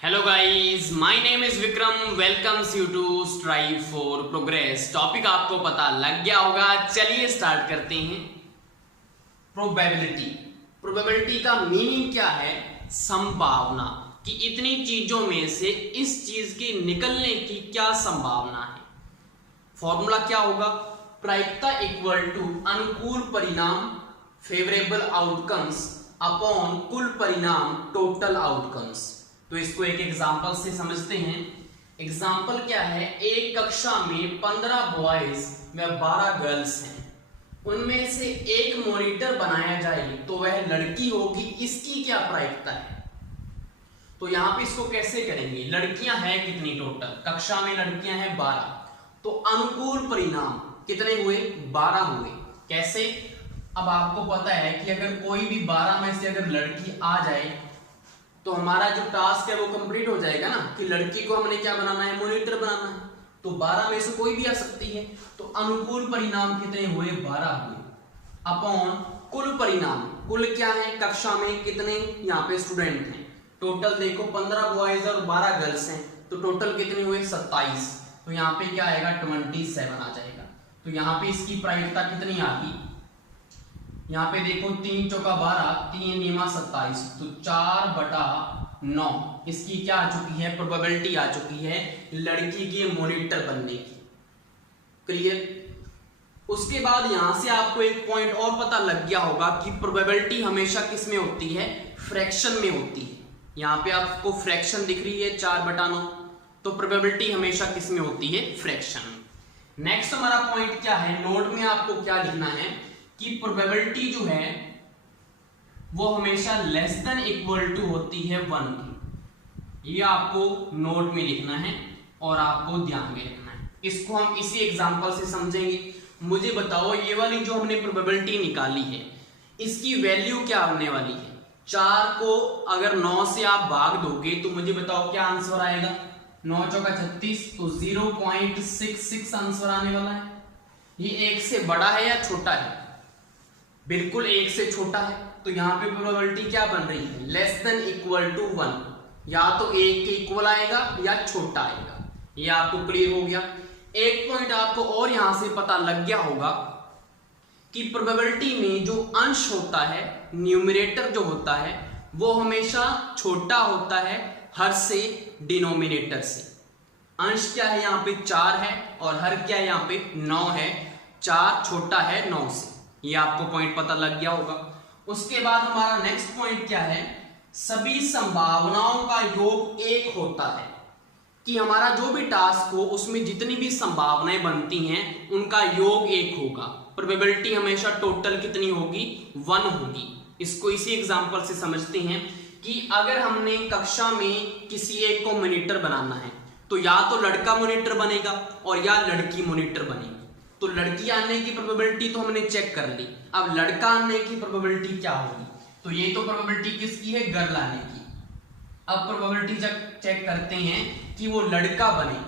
Hello guys, my name is Vikram. Welcomes you to strive for progress. Topic आपको पता लग गया होगा, चलिए स्टार्ट करते हैं। प्रोबेबिलिटी। प्रोबेबिलिटी का मीनिंग क्या है? संभावना, कि इतनी चीजों में से इस चीज के निकलने की क्या संभावना है। फॉर्मूला क्या होगा? प्रायिकता इक्वल टू अनुकूल परिणाम फेवरेबल आउटकम्स अपॉन कुल परिणाम टोटल आउटकम्स। तो इसको एक एग्जांपल से समझते हैं। एग्जांपल क्या है? एक कक्षा में 15 बॉयज व 12 गर्ल्स हैं। उनमें से एक मॉनिटर बनाया जाए तो वह लड़की होगी, इसकी क्या प्रायिकता है? तो यहां पे इसको कैसे करेंगे? लड़कियां हैं कितनी टोटल? कक्षा में लड़कियां हैं 12, तो अनुकूल परिणाम कितने हुए? 12 हुए। कैसे? अब आपको पता है कि अगर कोई भी 12 में से अगर लड़की आ जाए तो हमारा जो टास्क है वो कंप्लीट हो जाएगा ना, कि लड़की को हमने क्या बनाना है? मॉनिटर बनाना है। तो 12 में से कोई भी आ सकती है, तो अनुकूल परिणाम कितने हुए? 12 हुए अपॉन कुल परिणाम। कुल क्या है? कक्षा में कितने यहाँ पे स्टूडेंट हैं? टोटल देखो 15 बॉयज और 12 गर्ल्स हैं, तो टोटल कितने हुए? 27। तो यहाँ पे क्या आएगा? 27 आ जाएगा। तो यहाँ पे इसकी प्रायिकता कितनी आ गई? यहाँ पे देखो 3 चौका 12, 3 नीमा 27, तो 4/9 इसकी क्या आ चुकी है? प्रोबेबिलिटी आ चुकी है लड़की के मॉनिटर बनने की। क्लियर? उसके बाद यहां से आपको एक पॉइंट और पता लग गया होगा कि प्रोबेबिलिटी हमेशा किस में होती है? फ्रैक्शन में होती है। यहाँ पे आपको फ्रैक्शन दिख रही है 4/9, तो प्रोबेबिलिटी हमेशा किस में होती है? फ्रैक्शन में। नेक्स्ट हमारा पॉइंट क्या है? नोट में आपको क्या लिखना है कि प्रोबेबिलिटी जो है वो हमेशा लेस देन इक्वल टू होती है 1 की। ये आपको नोट में लिखना है और आपको ध्यान में रखना है। इसको हम इसी एग्जांपल से समझेंगे। मुझे बताओ, ये वाली जो हमने प्रोबेबिलिटी निकाली है इसकी वैल्यू क्या होने वाली है? 4 को अगर 9 से आप भाग दोगे तो मुझे बताओ क्या आंसर आएगा? 9 चौका 36, तो 0.66 आंसर आने वाला है। ये 1 से बड़ा है या छोटा है? बिल्कुल 1 से छोटा है। तो यहाँ पे प्रोबेबिलिटी क्या बन रही है? Less than equal to 1। या तो 1 के इक्वल आएगा या छोटा आएगा। ये आपको क्लियर हो गया। एक पॉइंट आपको और यहां से पता लग गया होगा कि प्रोबेबिलिटी में जो अंश होता है, न्यूमरेटर जो होता है, वो हमेशा छोटा होता है हर से डिनोमिनेटर से। अंश क्या है? यहाँ पे 4 है और हर क्या है? यहाँ पे 9 है। 4 छोटा है 9 से। ये आपको पॉइंट पता लग गया होगा। उसके बाद हमारा नेक्स्ट पॉइंट क्या है? सभी संभावनाओं का योग 1 होता है। कि हमारा जो भी टास्क हो उसमें जितनी भी संभावनाएं बनती हैं उनका योग 1 होगा। प्रोबेबिलिटी हमेशा टोटल कितनी होगी? 1 होगी। इसको इसी एग्जांपल से समझते हैं कि अगर हमने कक्षा में किसी एक को मॉनिटर बनाना है तो या तो लड़का मॉनिटर बनेगा और या लड़की मॉनिटर बनेगी। तो लड़की आने की प्रोबेबिलिटी तो हमने चेक कर ली, अब लड़का आने की प्रोबेबिलिटी क्या होगी? तो ये तो प्रोबेबिलिटी किसकी है? गर्ल आने की। अब प्रोबेबिलिटी जब चेक करते हैं कि वो लड़का बने,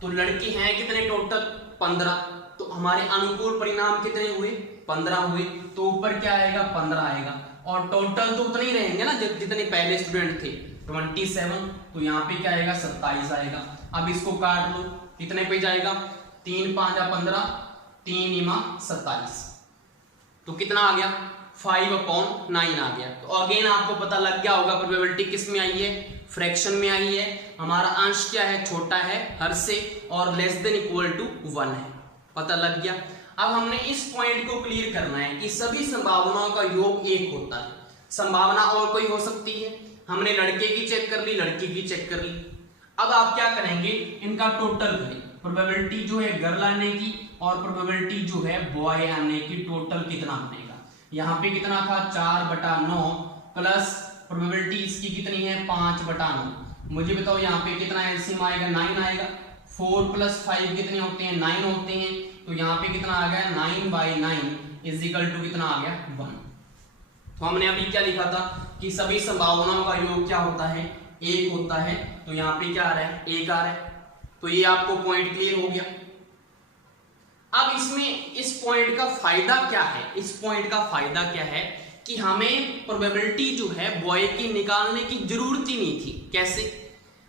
तो लड़के हैं कितने टोटल? 15। तो हमारे अनुकूल परिणाम कितने हुए? 15 हुए। तो ऊपर क्या आएगा? 15 आएगा। और टोटल तो उतने ही रहेंगे ना जितने पहले स्टूडेंट थे, 27। तो यहाँ पे क्या आएगा? 27 आएगा। अब इसको काट लो, कितने पे जाएगा? 3 5 15, 3 नीमा 27, तो कितना आ गया? 5/9 आ गया। तो अगेन आपको पता लग गया होगा प्रोबेबिलिटी किस में आई है? फ्रैक्शन में आई है। हमारा अंश क्या है? छोटा है हर से और लेस देन इक्वल टू 1 है। पता लग गया। अब हमने इस पॉइंट को क्लियर करना है कि सभी संभावनाओं का योग 1 होता है। संभावना और कोई हो सकती है। हमने लड़के की चेक कर ली, लड़की की चेक कर ली। अब आप क्या करेंगे? इनका टोटल करें। प्रोबेबिलिटी जो है गर्ल आने की और प्रोबेबिलिटी जो है बॉय आने की, टोटल कितना बनेगा? यहाँ पे कितना था? 4/9 प्लस प्रोबेबिलिटी इसकी कितनी है? 5/9। मुझे बताओ यहाँ पे कितना एलसीएम आएगा? 9 आएगा। 4 + 5 कितने होते हैं? 9 होते हैं। तो यहाँ पे कितना आ गया? 9/9 = कितना आ गया? 1। तो हमने अभी क्या लिखा था कि सभी संभावनाओं का योग क्या होता है? 1 होता है। तो यहाँ पे क्या आ रहा है? 1 आ रहा है। तो ये आपको पॉइंट क्लियर हो गया। अब इसमें इस पॉइंट का फायदा क्या है? इस पॉइंट का फायदा क्या है कि हमें प्रोबेबिलिटी जो है बॉय की निकालने की जरूरत ही नहीं थी। कैसे?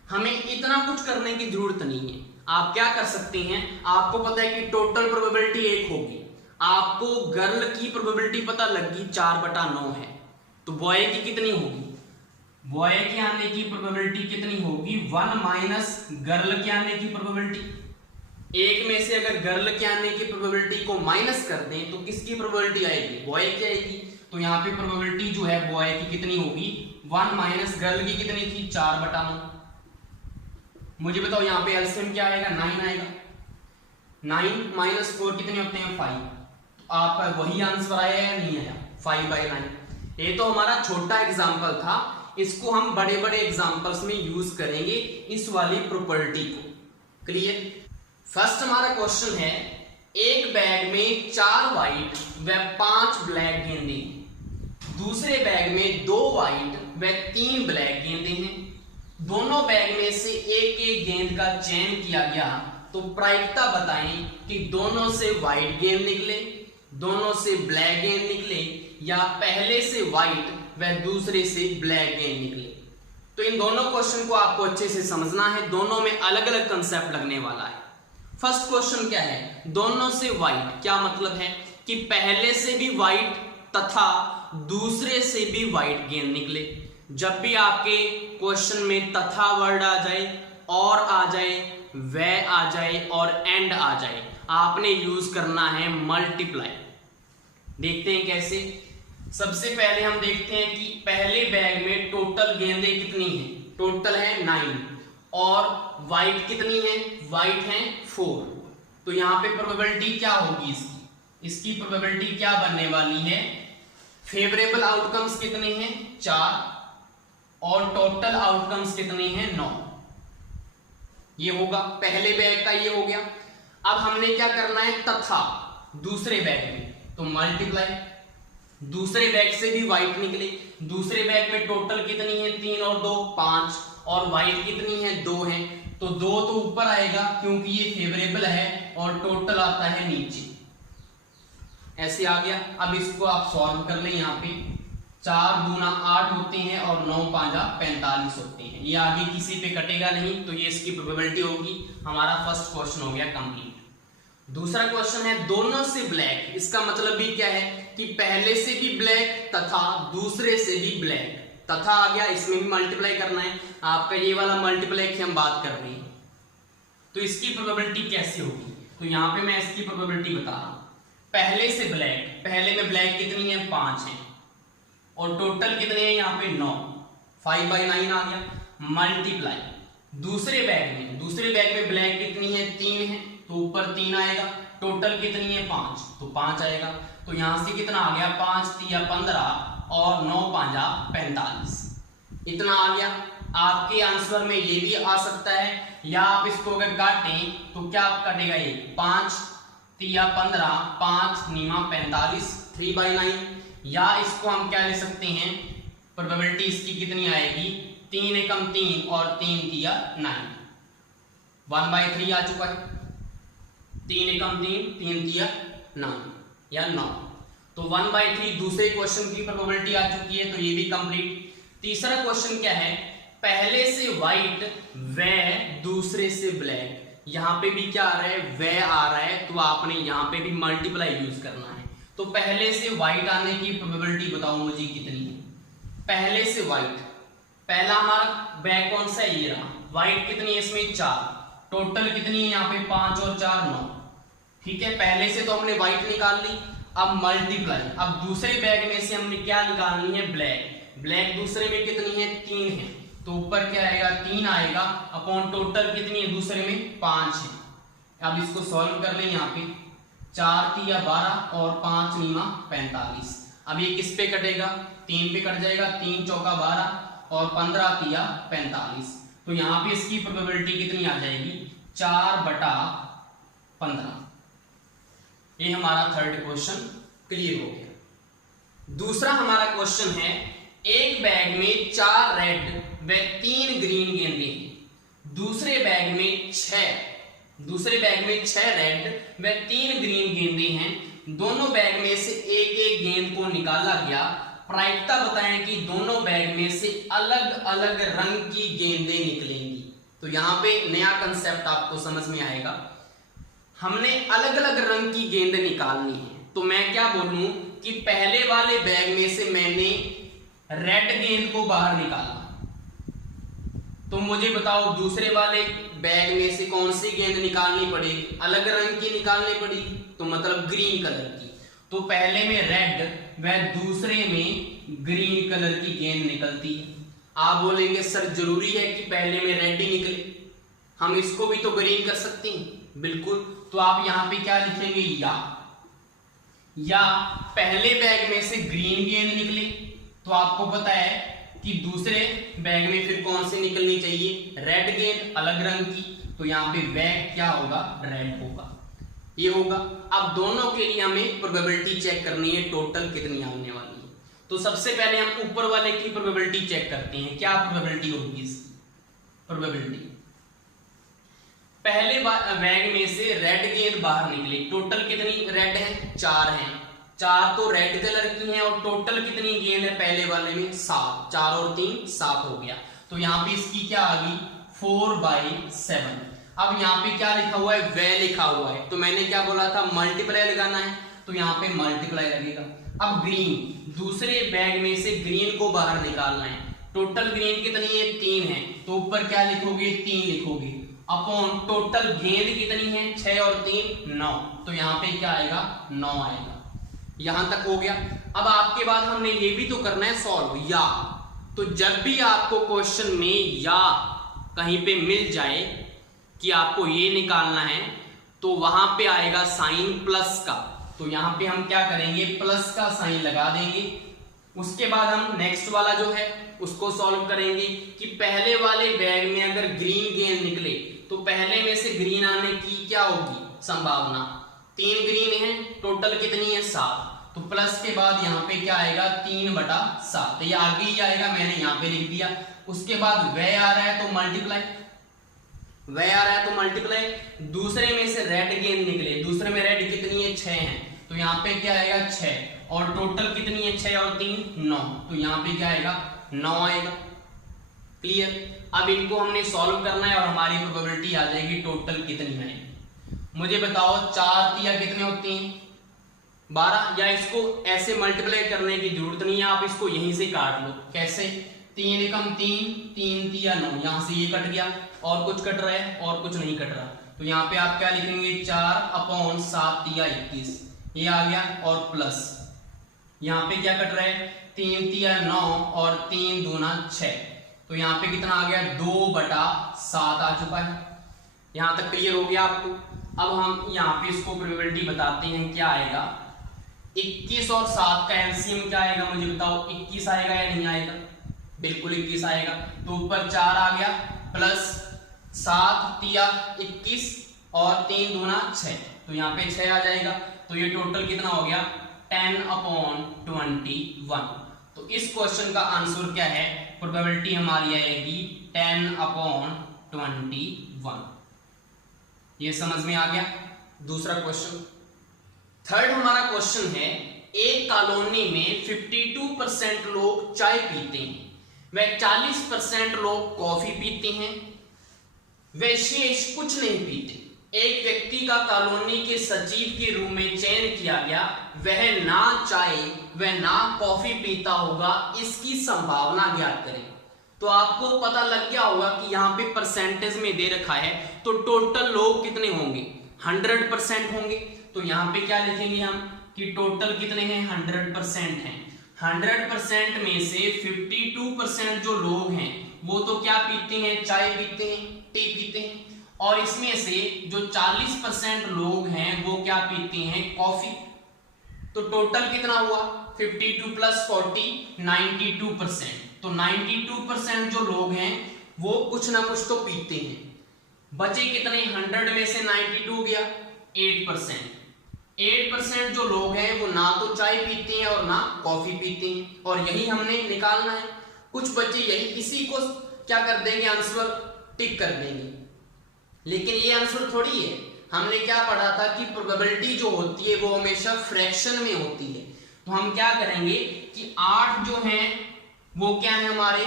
हमें इतना कुछ करने की जरूरत नहीं है। आप क्या कर सकते हैं, आपको पता है कि टोटल प्रोबेबिलिटी 1 होगी, आपको गर्ल की प्रोबेबिलिटी पता लगी 4/9 है, तो बॉय की कितनी होगी, बॉय के आने की प्रोबेबिलिटी कितनी होगी 1 माइनस गर्ल के आने की प्रोबेबिलिटी। एक में से अगर गर्ल के आने की प्रोबेबिलिटी को माइनस कर दें तो किसकी प्रोबेबिलिटी आएगी, बॉय की आएगी। तो यहाँ पे प्रोबेबिलिटी जो है बॉय की कितनी होगी 1 माइनस गर्ल की कितनी थी 4/9। मुझे बताओ यहाँ पे एलसीएम क्या आएगा, 9 आएगा। 9 माइनस 4 कितने होते हैं 5। तो आपका वही आंसर आया या नहीं आया 5/9। ये तो हमारा छोटा एग्जांपल था, इसको हम बड़े बड़े एग्जांपल्स में यूज करेंगे इस वाली प्रॉपर्टी को। क्लियर। फर्स्ट हमारा क्वेश्चन है, एक बैग में 4 व्हाइट व 5 ब्लैक गेंदे, दूसरे बैग में 2 व्हाइट व 3 ब्लैक गेंदे हैं। दोनों बैग में से एक एक गेंद का चयन किया गया, तो प्रायिकता बताएं कि दोनों से व्हाइट गेंद निकले, दोनों से ब्लैक गेंद निकले, या पहले से व्हाइट व दूसरे से ब्लैक गेंद निकले। तो इन दोनों क्वेश्चन को आपको अच्छे से समझना है, दोनों में अलग अलग कंसेप्ट लगने वाला है। फर्स्ट क्वेश्चन क्या है, दोनों से व्हाइट, क्या मतलब है कि पहले से भी व्हाइट तथा दूसरे से भी व्हाइट गेंद निकले। जब भी आपके क्वेश्चन में तथा वर्ड आ जाए, और आ जाए, वह आ जाए और एंड आ जाए, आपने यूज करना है मल्टीप्लाई। देखते हैं कैसे। सबसे पहले हम देखते हैं कि पहले बैग में टोटल गेंदें कितनी हैं, टोटल है 9, और व्हाइट कितनी है, व्हाइट है 4। तो यहां पे प्रोबेबिलिटी क्या होगी इसकी प्रोबेबिलिटी क्या बनने वाली है, फेवरेबल आउटकम्स कितने हैं 4, और टोटल आउटकम्स कितने हैं 9। ये होगा पहले बैग का, ये हो गया। अब हमने क्या करना है, तथा दूसरे बैग में, तो मल्टीप्लाई। दूसरे बैग से भी व्हाइट निकले, दूसरे बैग में टोटल कितनी है 3 और 2 5, और व्हाइट कितनी है 2 है, तो 2 तो ऊपर आएगा क्योंकि ये फेवरेबल है, और टोटल आता है नीचे। ऐसे आ गया। अब इसको आप सॉल्व कर लें। यहाँ पे 4 दूना 8 होते हैं और 9 पांजा 45 होते हैं। ये आगे किसी पे कटेगा नहीं, तो ये इसकी प्रोबेबिलिटी होगी। हमारा फर्स्ट क्वेश्चन हो गया कंप्लीट। दूसरा क्वेश्चन है, दोनों से ब्लैक, इसका मतलब भी क्या है कि पहले से भी ब्लैक तथा दूसरे से भी ब्लैक। तथा आ गया, इसमें भी मल्टीप्लाई करना है। आपका ये वाला मल्टीप्लाई की हम बात कर रहे हैं, तो इसकी प्रोबेबिलिटी कैसे होगी, तो यहाँ पे मैं इसकी प्रोबेबिलिटी बता रहा हूं। पहले से ब्लैक, पहले में ब्लैक कितनी है 5 है, और टोटल कितने हैं यहाँ पे 9, 5/9 आ गया। मल्टीप्लाई दूसरे बैग में ब्लैक कितनी है 3 है, तो ऊपर 3 आएगा। टोटल कितनी है 5, तो 5 आएगा। तो यहां से कितना आ गया 5 3 15 और 9 5 45, इतना आ गया। आपके आंसर में ये भी आ सकता है, या आप इसको अगर काटें तो क्या कटेगा, ये 5 3 15 5 9 45 3/9, या इसको हम क्या ले सकते हैं, प्रोबेबिलिटी इसकी कितनी आएगी 3 एकम 3 और 3 3 9, 1/3 आ चुका है। 3 एकम 3 3 3 9 या 9, तो 1/3 दूसरे क्वेश्चन की प्रोबेबिलिटी आ चुकी है, तो ये भी कंप्लीट। तीसरा क्वेश्चन क्या है, पहले से व्हाइट व दूसरे से ब्लैक। यहां पे भी क्या आ रहा है, व आ रहा है, तो आपने यहां पे भी मल्टीप्लाई यूज करना है। तो पहले से व्हाइट आने की प्रोबेबिलिटी बताओ मुझे कितनी है। पहले से व्हाइट, पहला हमारा बैग कौन सा है, ये रहा। व्हाइट कितनी है इसमें 4, टोटल कितनी है यहाँ पे 5 और 4 9, ठीक है। पहले से तो हमने व्हाइट निकाल ली। अब मल्टीप्लाई, अब दूसरे बैग में से हमने क्या निकालनी है, ब्लैक दूसरे में कितनी है 3 है, तो ऊपर क्या आएगा 3 आएगा, अपॉन टोटल कितनी है दूसरे में 5 है। अब इसको सॉल्व कर लें। यहाँ पे 4 3 12 और 5 9 45। अब ये किस पे कटेगा, 3 पे कट जाएगा, 3 चौका 12 और 15 3 45। तो यहाँ पे इसकी प्रोबेबिलिटी कितनी आ जाएगी 4/15। ये हमारा थर्ड क्वेश्चन क्लियर हो गया। दूसरा हमारा क्वेश्चन है, एक बैग में 4 रेड व 3 ग्रीन गेंदे हैं, दूसरे बैग में 6 रेड व 3 ग्रीन गेंदे हैं। दोनों बैग में से एक एक गेंद को निकाला गया। प्रायिकता बताएं कि दोनों बैग में से अलग अलग रंग की गेंदें निकलेंगी। तो यहाँ पे नया कंसेप्ट आपको समझ में आएगा। हमने अलग अलग रंग की गेंद निकालनी है, तो मैं क्या बोलूं कि पहले वाले बैग में से मैंने रेड गेंद को बाहर निकाला, तो मुझे बताओ दूसरे वाले बैग में से कौन सी गेंद निकालनी पड़ेगी? अलग रंग की निकालनी पड़ेगी, तो मतलब ग्रीन कलर की। तो पहले में रेड व दूसरे में ग्रीन कलर की गेंद निकलती है। आप बोलेंगे सर जरूरी है कि पहले में रेड ही निकले, हम इसको भी तो ग्रीन कर सकते हैं। बिल्कुल, तो आप यहां पे क्या लिखेंगे? या पहले बैग में से ग्रीन गेंद निकले, तो आपको पता है कि दूसरे बैग में फिर कौन सी निकलनी चाहिए? रेड गेंद, अलग रंग की। तो यहाँ पे बैग क्या होगा? रेड होगा, ये होगा। अब दोनों के लिए हमें प्रोबेबिलिटी चेक करनी है, टोटल कितनी आने वाली है। तो सबसे पहले हम ऊपर वाले की प्रोबेबिलिटी चेक करते हैं। क्या प्रोबेबिलिटी होगी इसकी? प्रोबेबिलिटी पहले बैग में से रेड गेंद बाहर निकली, टोटल कितनी रेड है? 4 हैं। 4 तो रेड कलर की हैं, और टोटल कितनी गेंद है पहले वाले में? 7। 4 और 3 7 हो गया। तो यहाँ पे इसकी क्या आ गई? 4/7। अब यहाँ पे क्या लिखा हुआ है? वह लिखा हुआ है, तो मैंने क्या बोला था? मल्टीप्लाई लगाना है, तो यहाँ पे मल्टीप्लाई लगेगा। अब ग्रीन, दूसरे बैग में से ग्रीन को बाहर निकालना है। टोटल ग्रीन कितनी है? 3 है, तो ऊपर क्या लिखोगे? 3 लिखोगे, अपॉन टोटल गेंद कितनी है? 6 और 3 9। तो यहाँ पे क्या आएगा? 9 आएगा। यहां तक हो गया। अब आपके बाद हमने ये भी तो करना है सॉल्व। या तो जब भी आपको क्वेश्चन में या कहीं पे मिल जाए कि आपको ये निकालना है, तो वहां पे आएगा साइन प्लस का। तो यहां पे हम क्या करेंगे? प्लस का साइन लगा देंगे। उसके बाद हम नेक्स्ट वाला जो है उसको सॉल्व करेंगे कि पहले वाले बैग में अगर ग्रीन गेंद निकले, तो पहले में से ग्रीन आने की क्या होगी संभावना? 3 ग्रीन है, टोटल कितनी है? 7। तो प्लस के बाद यहाँ पे क्या आएगा? 3/7। तो ये आगे ही आएगा, मैंने यहाँ पे लिख दिया। उसके बाद वह आ रहा है तो मल्टीप्लाई, वह आ रहा है तो मल्टीप्लाई। दूसरे में से रेड गेंद निकले, दूसरे में रेड कितनी है? 6 है, तो यहाँ पे क्या आएगा? 6। और टोटल कितनी है? 6 और 3 9। तो यहाँ पे क्या आएगा? 9 आएगा। क्लियर? अब इनको हमने सॉल्व करना है और हमारी प्रोबेबिलिटी आ जाएगी टोटल कितनी आएगी। मुझे बताओ 4 तिया कितने होती हैं? 12। या इसको ऐसे मल्टीप्लाई करने की जरूरत नहीं है, आप इसको यहीं से काट लो। कैसे? 3 एकम 3, 3 तिया 9, यहां से ये कट गया, और कुछ कट रहा है? और कुछ नहीं कट रहा। तो यहाँ पे आप क्या लिखेंगे? 4/7 तिया 21, ये आ गया, और प्लस यहाँ पे क्या कट रहा है? 3 तिया 9 और 3 दूना 6। तो यहाँ पे कितना आ गया? 2/7 आ चुका है। यहां तक क्लियर हो गया आपको? अब हम यहाँ पे इसको प्रोबेबिलिटी बताते हैं क्या आएगा। 21 और 7 का एलसीएम क्या आएगा? मुझे बताओ, 21 आएगा या नहीं आएगा? बिल्कुल 21 आएगा। तो ऊपर 4 आ गया, प्लस 7 तिया 21 और 3 दूना 6, तो यहाँ पे 6 आ जाएगा। तो ये टोटल कितना हो गया? 10/21। तो इस क्वेश्चन का आंसर क्या है? प्रोबेबिलिटी हमारी आएगी 10/21। ये समझ में आ गया। दूसरा क्वेश्चन, थर्ड हमारा क्वेश्चन है, एक कॉलोनी में 52% लोग चाय पीते हैं, वह 40% लोग कॉफी पीते हैं, वे शेष कुछ नहीं पीते। एक व्यक्ति का कॉलोनी के सचिव के रूप में चयन किया गया, वह ना चाय व ना कॉफी पीता होगा, इसकी संभावना ज्ञात करें। तो आपको पता लग गया होगा कि यहाँ पे परसेंटेज में दे रखा है, तो टोटल लोग कितने होंगे? 100% होंगे। तो यहाँ पे क्या लिखेंगे हम कि टोटल कितने हैं? 100% हैं। 100% में से 52% जो लोग हैं वो तो क्या पीते हैं? चाय पीते हैं, टी पीते हैं। और इसमें से जो 40% लोग हैं वो क्या पीते हैं? कॉफी। तो टोटल कितना हुआ? 52 + 40 92%। तो 92% जो लोग हैं वो कुछ ना कुछ तो पीते हैं। बचे कितने? 100 में से 92 गया, 8%। 8% जो लोग हैं वो ना तो चाय पीते हैं और ना कॉफी पीते हैं, और यही हमने निकालना है। कुछ बच्चे यही इसी को क्या कर देंगे? आंसर टिक कर देंगे। लेकिन ये आंसर थोड़ी है। हमने क्या पढ़ा था कि प्रोबेबिलिटी जो होती है वो हमेशा फ्रैक्शन में होती है। तो हम क्या करेंगे कि 8 जो हैं वो क्या है हमारे?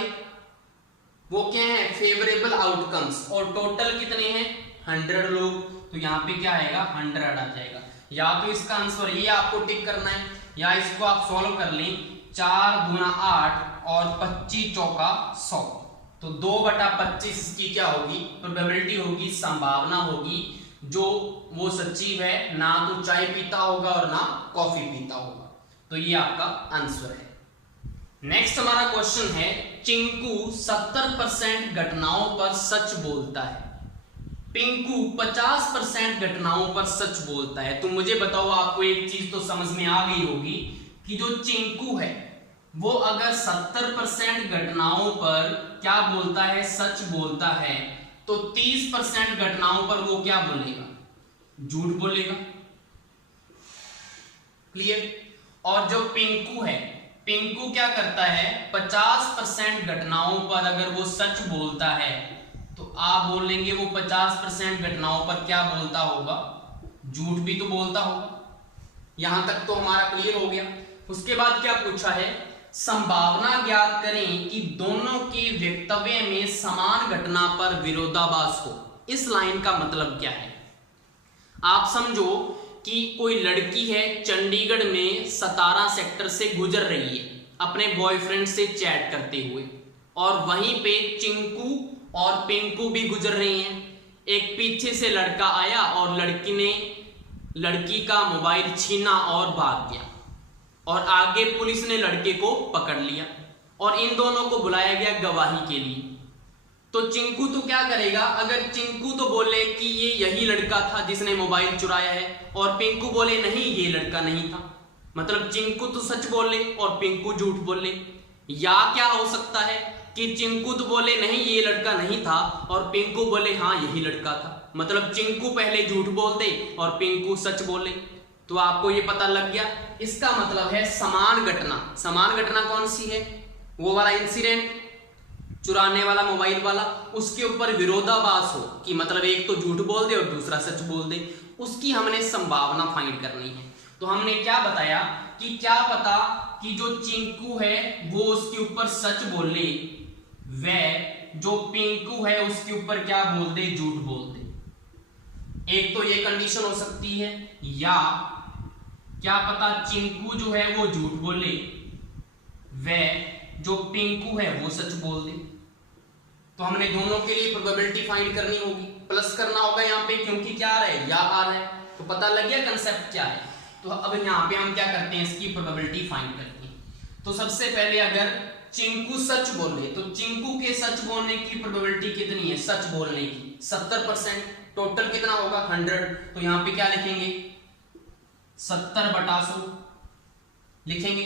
वो क्या है, फेवरेबल आउटकम्स। और टोटल कितने हैं, 100 लोग, तो यहाँ पे क्या आएगा, 100 आ जाएगा। या तो इसका आंसर ये आपको टिक करना है, या इसको आप सॉल्व कर लें, 4 दूना 8 और 25 चौका 100, तो 2/25 इसकी क्या होगी, प्रोबेबिलिटी होगी, संभावना होगी, जो वो सच्ची है, ना तो चाय पीता होगा और ना कॉफी पीता होगा। तो ये आपका आंसर है। नेक्स्ट हमारा क्वेश्चन है, चिंकू 70% घटनाओं पर सच बोलता है, पिंकू 50% घटनाओं पर सच बोलता है। तो मुझे बताओ, आपको एक चीज तो समझ में आ गई होगी कि जो चिंकू है वो अगर 70% घटनाओं पर क्या बोलता है, सच बोलता है, तो 30% घटनाओं पर वो क्या बोलेगा, झूठ बोलेगा। क्लियर। और जो पिंकू है, पिंकू क्या करता है, 50% घटनाओं पर अगर वो सच बोलता है, तो आप बोलेंगे वो 50% घटनाओं पर क्या बोलता होगा, झूठ भी तो बोलता होगा। यहां तक तो हमारा क्लियर हो गया। उसके बाद क्या पूछा है, संभावना ज्ञात करें कि दोनों के वक्तव्य में समान घटना पर विरोधाभास हो। इस लाइन का मतलब क्या है, आप समझो कि कोई लड़की है, चंडीगढ़ में 17 सेक्टर से गुजर रही है अपने बॉयफ्रेंड से चैट करते हुए, और वहीं पे चिंकू और पिंकू भी गुजर रही हैं। एक पीछे से लड़का आया और लड़की ने लड़की का मोबाइल छीना और भाग गया, और आगे पुलिस ने लड़के को पकड़ लिया और इन दोनों को बुलाया गया गवाही के लिए। तो चिंकू तो क्या करेगा, अगर चिंकू तो बोले कि ये यही लड़का था जिसने मोबाइल चुराया है, और पिंकू बोले नहीं ये लड़का नहीं था, मतलब चिंकू तो सच बोले और पिंकू झूठ बोले। या क्या हो सकता है कि चिंकू तो बोले नहीं ये लड़का नहीं था और पिंकू बोले हाँ यही लड़का था, मतलब चिंकू पहले झूठ बोल दे और पिंकू सच बोले। तो आपको ये पता लग गया, इसका मतलब है समान घटना। समान घटना कौन सी है, वो वाला इंसिडेंट, चुराने वाला मोबाइल वाला, उसके ऊपर विरोधाभास हो कि मतलब एक तो झूठ बोल दे और दूसरा सच बोल दे, उसकी हमने संभावना फाइंड करनी है। तो हमने क्या बताया कि क्या पता कि जो चिंकू है वो उसके ऊपर सच बोले, वह जो पिंकू है उसके ऊपर क्या बोल दे, झूठ बोल दे। एक तो ये कंडीशन हो सकती है, या क्या पता चिंकू जो है वो झूठ बोले, वह जो पिंकू है वो सच बोल दे। तो हमने दोनों के लिए प्रोबेबिलिटी फाइंड करनी होगी, प्लस करना होगा यहाँ पे, क्योंकि क्या आ रहा है, या आ रहा है। तो पता लग गया कंसेप्ट क्या है। तो अब यहाँ पे हम क्या करते हैं, इसकी प्रोबेबिलिटी फाइंड करते हैं। तो सबसे पहले अगर चिंकू सच बोले, तो चिंकू के सच बोलने की प्रोबेबिलिटी कितनी है, सच बोलने की 70%, टोटल कितना होगा 100। तो यहाँ पे क्या लिखेंगे, 70/100 लिखेंगे,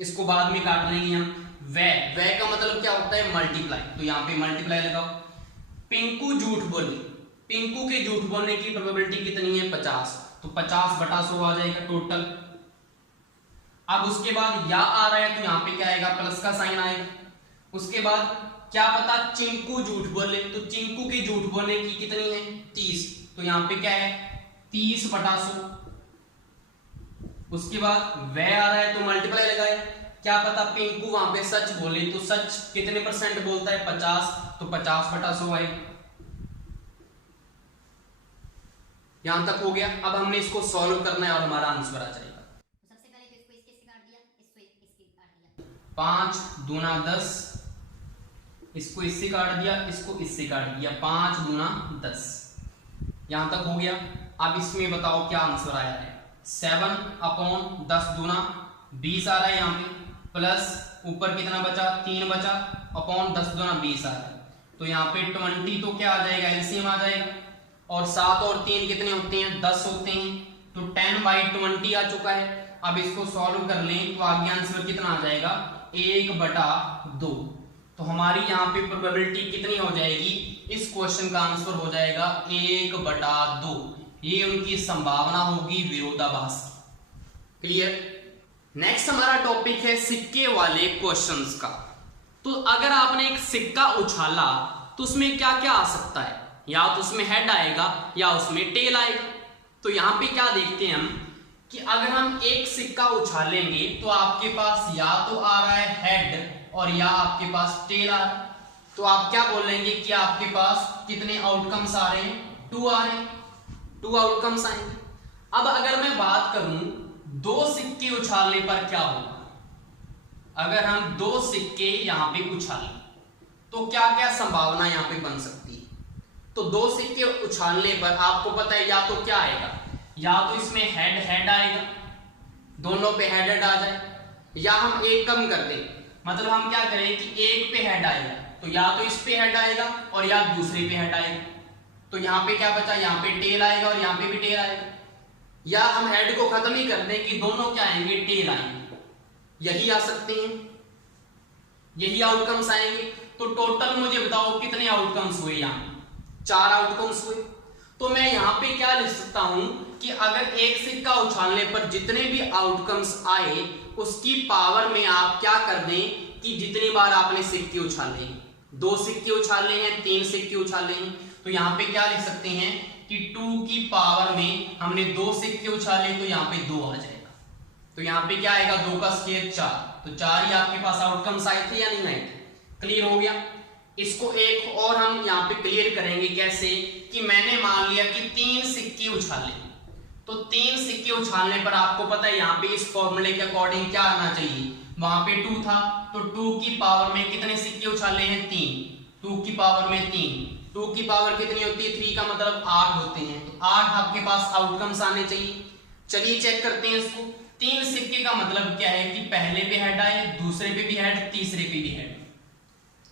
इसको बाद में काट लेंगे हम। वह का मतलब क्या होता है, मल्टीप्लाई, तो यहाँ पे मल्टीप्लाई लगाओ। पिंकू झूठ बोले, पिंकू के झूठ बोलने की प्रोबेबिलिटी कितनी है 50, तो 50/100 आ जाएगा टोटल। अब उसके बाद या आ रहा है तो यहाँ पे क्या आएगा, प्लस का साइन आएगा। उसके बाद क्या पता चिंकू झूठ बोले, तो चिंकू के झूठ बोलने की कितनी है 30, तो यहाँ पे क्या है 30/100। उसके बाद वह आ रहा है तो मल्टीप्लाई लगाए। क्या पता पिंकू वहां पे सच बोले, तो सच कितने % बोलता है 50, तो 50/100 आएगा। यहां तक हो गया। अब हमने इसको सॉल्व करना है और हमारा आंसर आ जाएगा। सबसे पहले तो इसको इसके काट दिया, इसको इसके काट दिया, 5 दूना 10, इसको इससे काट दिया, इसको इससे काट दिया, 5 दूना 10। यहां तक हो गया। अब इसमें बताओ क्या आंसर आया है, 7/10 दूना 20 आ रहा है यहाँ पे, प्लस ऊपर कितना बचा 3 बचा, अपॉन 10 दूना 20 आ रहा है। तो यहाँ पे 20 तो क्या आ जाएगा, एलसीएम आ जाएगा, और 7 और 3 कितने होते हैं 10 होते हैं, तो 10/20 आ चुका है। अब इसको सॉल्व कर लें तो आगे आंसर कितना आ जाएगा 1/2। तो हमारी यहाँ पे प्रोबेबिलिटी कितनी हो जाएगी, इस क्वेश्चन का आंसर हो जाएगा 1/2। ये उनकी संभावना होगी विरोधाभास की। क्लियर। नेक्स्ट हमारा टॉपिक है सिक्के वाले क्वेश्चंस का। तो अगर आपने एक सिक्का उछाला तो उसमें क्या क्या आ सकता है, या तो उसमें हेड आएगा या उसमें टेल आएगा। तो यहां पे क्या देखते हैं हम कि अगर हम एक सिक्का उछालेंगे तो आपके पास या तो आ रहा है हेड और या आपके पास टेल आ रहा है। तो आप क्या बोलेंगे कि आपके पास कितने आउटकम्स आ रहे हैं, 2 आ रहे हैं, 2 आउटकम्स आएंगे। अब अगर मैं बात करूं 2 सिक्के उछालने पर क्या होगा, अगर हम 2 सिक्के यहां पे उछालें तो क्या क्या संभावना यहां पे बन सकती है। तो 2 सिक्के उछालने पर आपको पता है या तो क्या आएगा, या तो इसमें हेड हेड आएगा, दोनों पे हेड हेड आ जाए, या हम एक कम कर दें, मतलब हम क्या करें कि एक पे हेड आएगा तो या तो इस पे हेड आएगा और या दूसरे पे हेड आएगा, तो यहाँ पे क्या बचा, यहाँ पे टेल आएगा और यहाँ पे भी टेल आएगा। या हम हेड को खत्म ही कर दें कि दोनों क्या आएंगे, टेल आएंगे, यही आ सकते हैं, यही आउटकम्स आएंगे। तो टोटल मुझे बताओ कितने आउटकम्स हुए, यहाँ 4 आउटकम्स हुए। तो मैं यहाँ पे क्या लिख सकता हूं कि अगर एक सिक्का उछालने पर जितने भी आउटकम्स आए उसकी पावर में आप क्या कर दें कि जितनी बार आपने सिक्के उछाले, 2 सिक्के उछाले हैं, 3 सिक्के उछाले हैं, तो यहाँ पे क्या लिख सकते हैं कि 2 की पावर में हमने 2 सिक्के उछाले तो यहाँ पे 2 आ जाएगा। तो यहाँ पे क्या आएगा, 2 का स्क्वायर 4, तो 4 ही आपके पास आउटकम्स आए थे या नहीं आए थे। क्लियर हो गया। इसको एक और हम यहाँ पे क्लियर करेंगे, कैसे कि मैंने मान लिया कि 3 सिक्के उछाले, तो 3 सिक्के उछालने पर आपको पता है यहाँ पे इस फॉर्मूले के अकॉर्डिंग क्या आना चाहिए, वहां पे 2 था तो 2 की पावर में कितने सिक्के उछाले हैं, 3, 2 की पावर में 3, 2 की पावर कितनी होती है, 3 का मतलब 8 होते हैं, तो 8 आपके पास आउटकम्स आने चाहिए। चलिए चेक करते हैं इसको। 3 सिक्के का मतलब क्या है कि पहले पे हेड आए, दूसरे पे भी हेड, तीसरे पे भी हेड,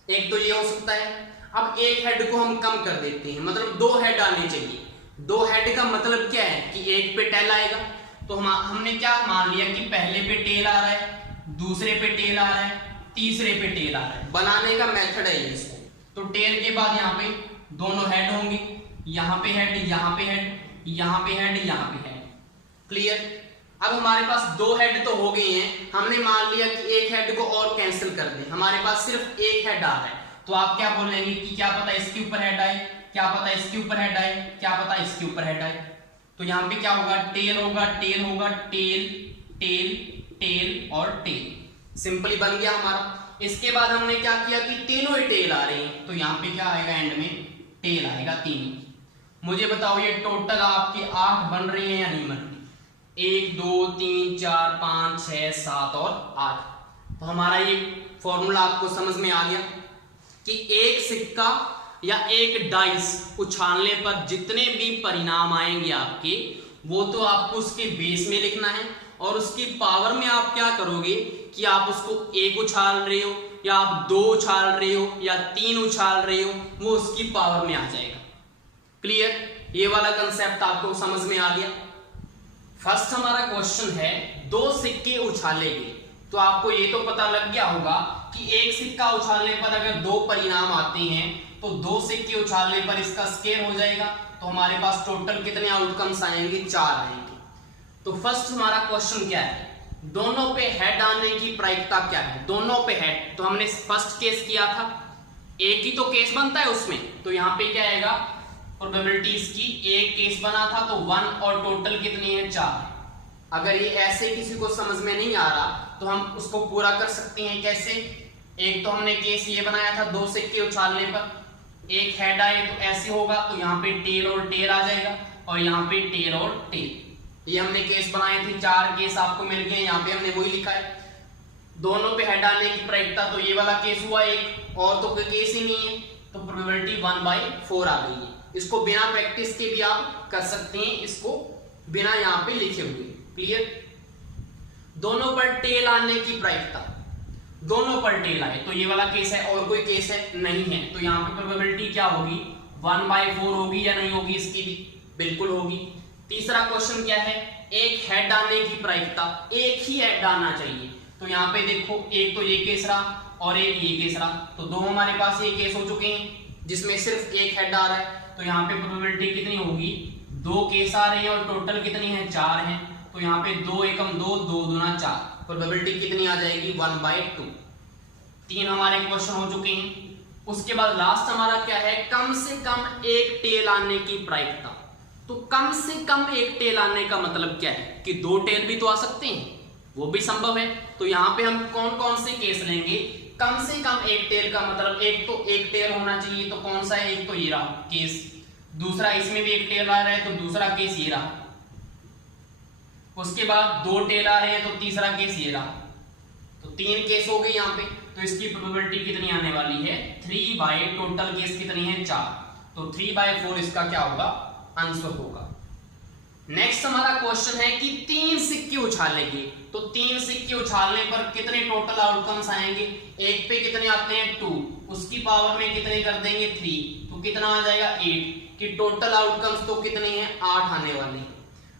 एक तो ये हो सकता है। अब एक हेड को हम कम कर देते हैं, मतलब 2 हेड आने चाहिए। 2 हेड का मतलब क्या है कि एक पे टेल आएगा, तो हमने क्या मान लिया कि पहले पे टेल आ रहा है, दूसरे पे टेल आ रहा है, तीसरे पे टेल आ रहा है। बनाने का मेथड है इसको। तो टेल के बाद यहाँ पे दोनों हेड होंगे, यहाँ पे हेड, यहाँ पे हेड, यहाँ पे हेड, यहाँ पे हेड। क्लियर। अब हमारे पास 2 हेड तो हो गए हैं, हमने मान लिया कि एक हेड को और कैंसिल कर दें, हमारे पास सिर्फ एक हेड आ रहा है, तो आप क्या बोलेंगे कि क्या पता इसके ऊपर हेड आए, क्या पता इसके ऊपर हेड आए, क्या पता इसके ऊपर हेड आए। तो यहाँ पे क्या होगा, टेल होगा, टेल होगा, टेल टेल टेल और टेल। सिंपली बन गया हमारा। इसके बाद हमने क्या किया कि तीनों ही टेल आ रहे हैं, तो यहाँ पे क्या आएगा, एंड में टेल आएगा 3। मुझे बताओ ये टोटल आपके 8 बन रहे हैं या नहीं बन रहे, 1 2 3 4 5 6 7 और 8। तो हमारा ये फॉर्मूला आपको समझ में आ गया कि एक सिक्का या एक डाइस उछालने पर जितने भी परिणाम आएंगे आपके, वो तो आपको उसके बेस में लिखना है, और उसकी पावर में आप क्या करोगे कि आप उसको 1 उछाल रहे हो या आप 2 उछाल रहे हो या 3 उछाल रहे हो, वो उसकी पावर में आ जाएगा। क्लियर। ये वाला कंसेप्ट आपको समझ में आ गया। फर्स्ट हमारा क्वेश्चन है 2 सिक्के उछाले गए, तो आपको ये तो पता लग गया होगा कि एक सिक्का उछालने पर अगर 2 परिणाम आते हैं तो 2 सिक्के उछालने पर इसका स्क्वायर हो जाएगा, तो हमारे पास टोटल कितने आउटकम्स आएंगे, 4 आएंगे। तो फर्स्ट हमारा क्वेश्चन क्या है, दोनों पे हेड आने की प्रायिकता क्या है, दोनों पे हेड। तो हमने फर्स्ट केस किया था, एक ही तो केस बनता है उसमें, तो यहाँ पे क्या आएगा, प्रोबेबिलिटीज की एक केस बना था तो 1 और टोटल कितनी है, 4। अगर ये ऐसे किसी को समझ में नहीं आ रहा तो हम उसको पूरा कर सकते हैं। कैसे, एक तो हमने केस ये बनाया था 2 सिक्के उछालने पर एक हेड आए तो ऐसे होगा, तो यहाँ पे टेल और टेल आ जाएगा, और यहाँ पे टेल और टेल। ये हमने केस बनाए थे, 4 केस आपको मिल गए, यहाँ पे हमने वही लिखा है। दोनों पे हेड आने की प्रायिकता, तो ये वाला केस हुआ एक, और तो कोई केस ही नहीं है, तो प्रोबेबिलिटी 1/4 आ गई है। इसको बिना प्रैक्टिस के भी आप कर सकते हैं, इसको बिना यहाँ पे लिखे हुए। क्लियर। दोनों पर टेल आने की प्रायिकता, दोनों पर टेल आए, तो ये वाला केस है, और कोई केस है नहीं है, तो यहाँ पे प्रोबेबिलिटी क्या होगी, 1/4 होगी या नहीं होगी, इसकी भी बिल्कुल होगी। तीसरा क्वेश्चन क्या है, एक हेड आने की प्रायिकता, एक ही हेड आना चाहिए, तो यहाँ पे देखो एक तो ये केस रहा और एक ये केस रहा, तो 2 हमारे पास ये केस हो चुके हैं जिसमें सिर्फ एक हेड आ रहा है, तो यहाँ पे प्रोबेबिलिटी कितनी होगी, 2 केस आ रहे हैं और टोटल कितनी है, 4 हैं, तो यहाँ पे 2 एकम 2, 2 दूना 4, प्रोबेबिलिटी कितनी आ जाएगी, 1/2। 3 हमारे क्वेश्चन हो चुके हैं। उसके बाद लास्ट हमारा क्या है, कम से कम एक टेल आने की प्रायिकता। तो कम से कम एक टेल आने का मतलब क्या है कि 2 टेल भी तो आ सकते हैं, वो भी संभव है। तो यहाँ पे हम कौन कौन से केस लेंगे, कम से कम एक टेल का मतलब एक टेल होना चाहिए, तो कौन सा है? एक तो ये रहा केस, दूसरा इसमें भी एक टेल आ रहा है तो दूसरा केस ये रहा, उसके बाद 2 टेल आ रहे हैं तो तीसरा केस ये रहा, तो 3 केस हो गए यहाँ पे। तो इसकी प्रोबेबिलिटी कितनी आने वाली है? 3 बाई टोटल केस कितनी है? 4, तो 3/4 इसका क्या होगा? आंसर होगा। नेक्स्ट हमारा क्वेश्चन है कि 3 सिक्के उछालेंगे, तो 3 सिक्के उछालने पर कितने टोटल आउटकम्स आएंगे? एक पे कितने आते हैं? 2, उसकी पावर में कितने कर देंगे? 3, तो कितना आ जाएगा? 8, कि टोटल आउटकम्स तो कितने हैं? 8 आने वाले हैं।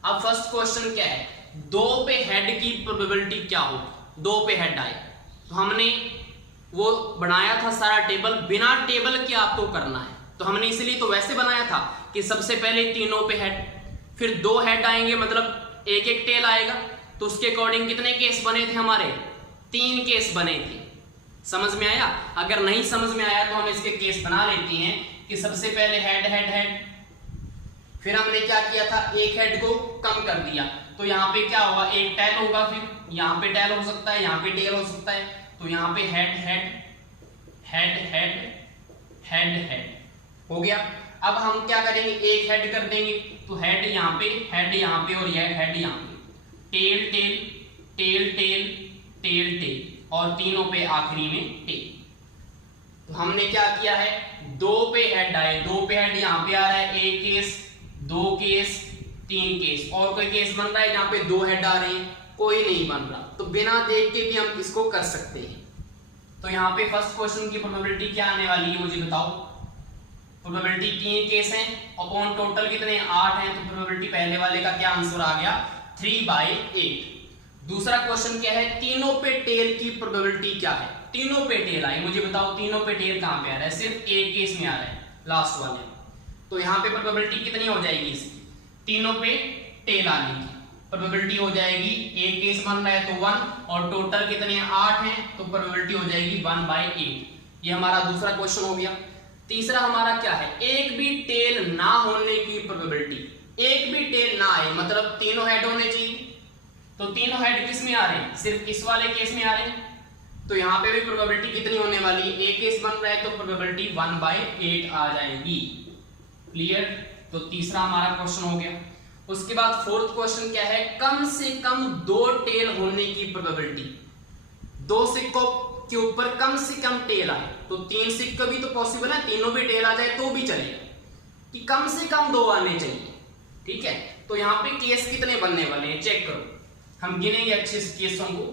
अब फर्स्ट क्वेश्चन क्या है? 2 पे हेड की प्रोबेबिलिटी क्या होगी? 2 पे हेड आए, तो हमने वो बनाया था सारा टेबल, बिना टेबल के आपको करना है, तो हमने इसलिए तो वैसे बनाया था कि सबसे पहले तीनों पे हेड, फिर 2 हेड आएंगे मतलब एक एक टेल आएगा, तो उसके अकॉर्डिंग कितने केस बने थे हमारे? 3 केस बने थे। समझ में आया? अगर नहीं समझ में आया तो हम इसके केस बना लेते हैं कि सबसे पहले हेड हेड हेड, फिर हमने क्या किया था? एक हेड को कम कर दिया, तो यहाँ पे क्या होगा? एक टेल होगा, फिर यहाँ पे टेल हो सकता है, यहाँ पे टेल हो सकता है, तो यहाँ पे head head head head head head हो गया। अब हम क्या करेंगे? एक हेड कर देंगे, तो हेड यहाँ पे और यह हेड यहाँ पे, tail tail tail tail tail tail, और तीनों पे आखिरी में टेल। तो हमने क्या किया है? 2 पे हेड आए, 2 पे हेड यहाँ पे आ रहा है, एक केस, 2 केस, 3 केस, और कोई केस बन रहा है जहाँ पे 2 हेड आ रहे हैं? कोई नहीं बन रहा, तो बिना देख के भी हम इसको कर सकते हैं। तो यहाँ पे फर्स्ट क्वेश्चन की प्रोबेबिलिटी क्या आने वाली है मुझे बताओ? प्रोबेबिलिटी 3 केस हैं अपॉन टोटल कितने? 8 हैं, तो प्रोबेबिलिटी पहले वाले का क्या आंसर आ गया? 3/8। दूसरा क्वेश्चन क्या है? तीनों पे टेल की प्रोबेबिलिटी क्या है? तीनों पे टेल आई, मुझे बताओ तीनों पे टेल कहां पे आ रहा है? सिर्फ एक केस में आ रहा है, लास्ट वाले, तो यहाँ पे प्रोबेबिलिटी कितनी हो जाएगी इसकी? तीनों पे टेल आने की प्रोबेबिलिटी हो जाएगी, एक केस बन रहा है तो 1, और टोटल कितने? 8 हैं, तो प्रोबेबिलिटी हो जाएगी 1/8। ये हमारा दूसरा क्वेश्चन हो गया। तीसरा हमारा क्या है? एक भी टेल ना होने की प्रोबेबिलिटी, एक भी टेल ना आए मतलब तीनों हेड होने चाहिए, तो तीनों हेड किस में आ रहे हैं? सिर्फ इस वाले केस में आ रहे हैं, तो यहाँ पे भी प्रोबेबिलिटी कितनी होने वाली है? एक केस बन रहा है तो प्रोबेबिलिटी 1/8 आ जाएगी। क्लियर? तो तीसरा हमारा क्वेश्चन हो गया। उसके बाद फोर्थ क्वेश्चन क्या है? कम से कम 2 टेल होने की प्रोबेबिलिटी, 2 सिक्कों के ऊपर कम से कम टेल आए, तो 3 सिक्के भी तो पॉसिबल है, तीनों भी टेल आ जाए तो भी चलेगा, कि कम से कम 2 आने चाहिए। ठीक है, तो यहाँ पे केस कितने बनने वाले हैं चेक करो, हम गिनेंगे अच्छे से केसों को,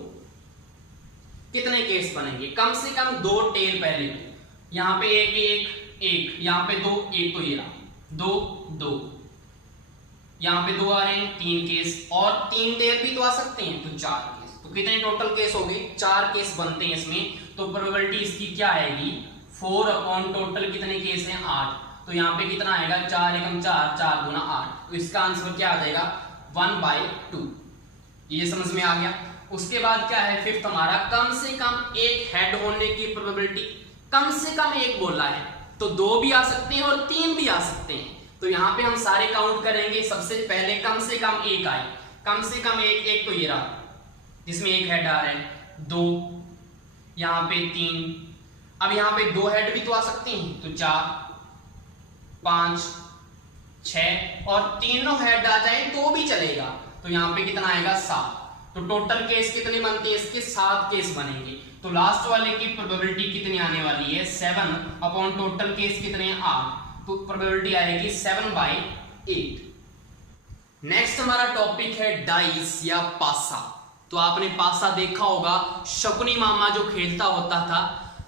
कितने केस बनेंगे? कम से कम 2 टेल पहले में, यहाँ पे एक, यहाँ पे 2, एक तो ये रहा, 2, यहाँ पे 2 आ रहे हैं, 3 केस, और 3 टेल भी तो आ सकते हैं, तो 4 केस, तो कितने टोटल केस हो गए? 4 केस बनते हैं इसमें, तो प्रोबेबिलिटी इसकी क्या आएगी? 4 अपॉन टोटल कितने केस हैं? 8, तो यहाँ पे कितना आएगा? 4 एकम 4, 4 गुना 8, तो इसका आंसर क्या आ जाएगा? 1/2। ये समझ में आ गया। उसके बाद क्या है? फिफ्थ हमारा, कम से कम एक हेड होने की प्रोबेबिलिटी, कम से कम एक बोला है, तो 2 भी आ सकते हैं और 3 भी आ सकते हैं, तो यहाँ पे हम सारे काउंट करेंगे। सबसे पहले कम से कम एक आए, कम से कम एक तो ये रहा जिसमें एक हेड आ रहा है, 2, यहाँ पे 3, अब यहाँ पे 2 हेड भी तो आ सकते हैं, तो 4, 5, 6, और तीनों हेड आ जाए तो भी चलेगा, तो यहाँ पे कितना आएगा? 7, तो टोटल केस कितने बनते हैं इसके? 7 केस बनेंगे, तो लास्ट वाले की प्रोबेबिलिटी कितनी आने वाली है? 7 अपॉन टोटल केस कितने हैं? 8, तो प्रोबेबिलिटी आएगी 7/8। नेक्स्ट हमारा टॉपिक है डाइस या पासा। तो आपने पासा देखा होगा, शकुनी मामा जो खेलता होता था,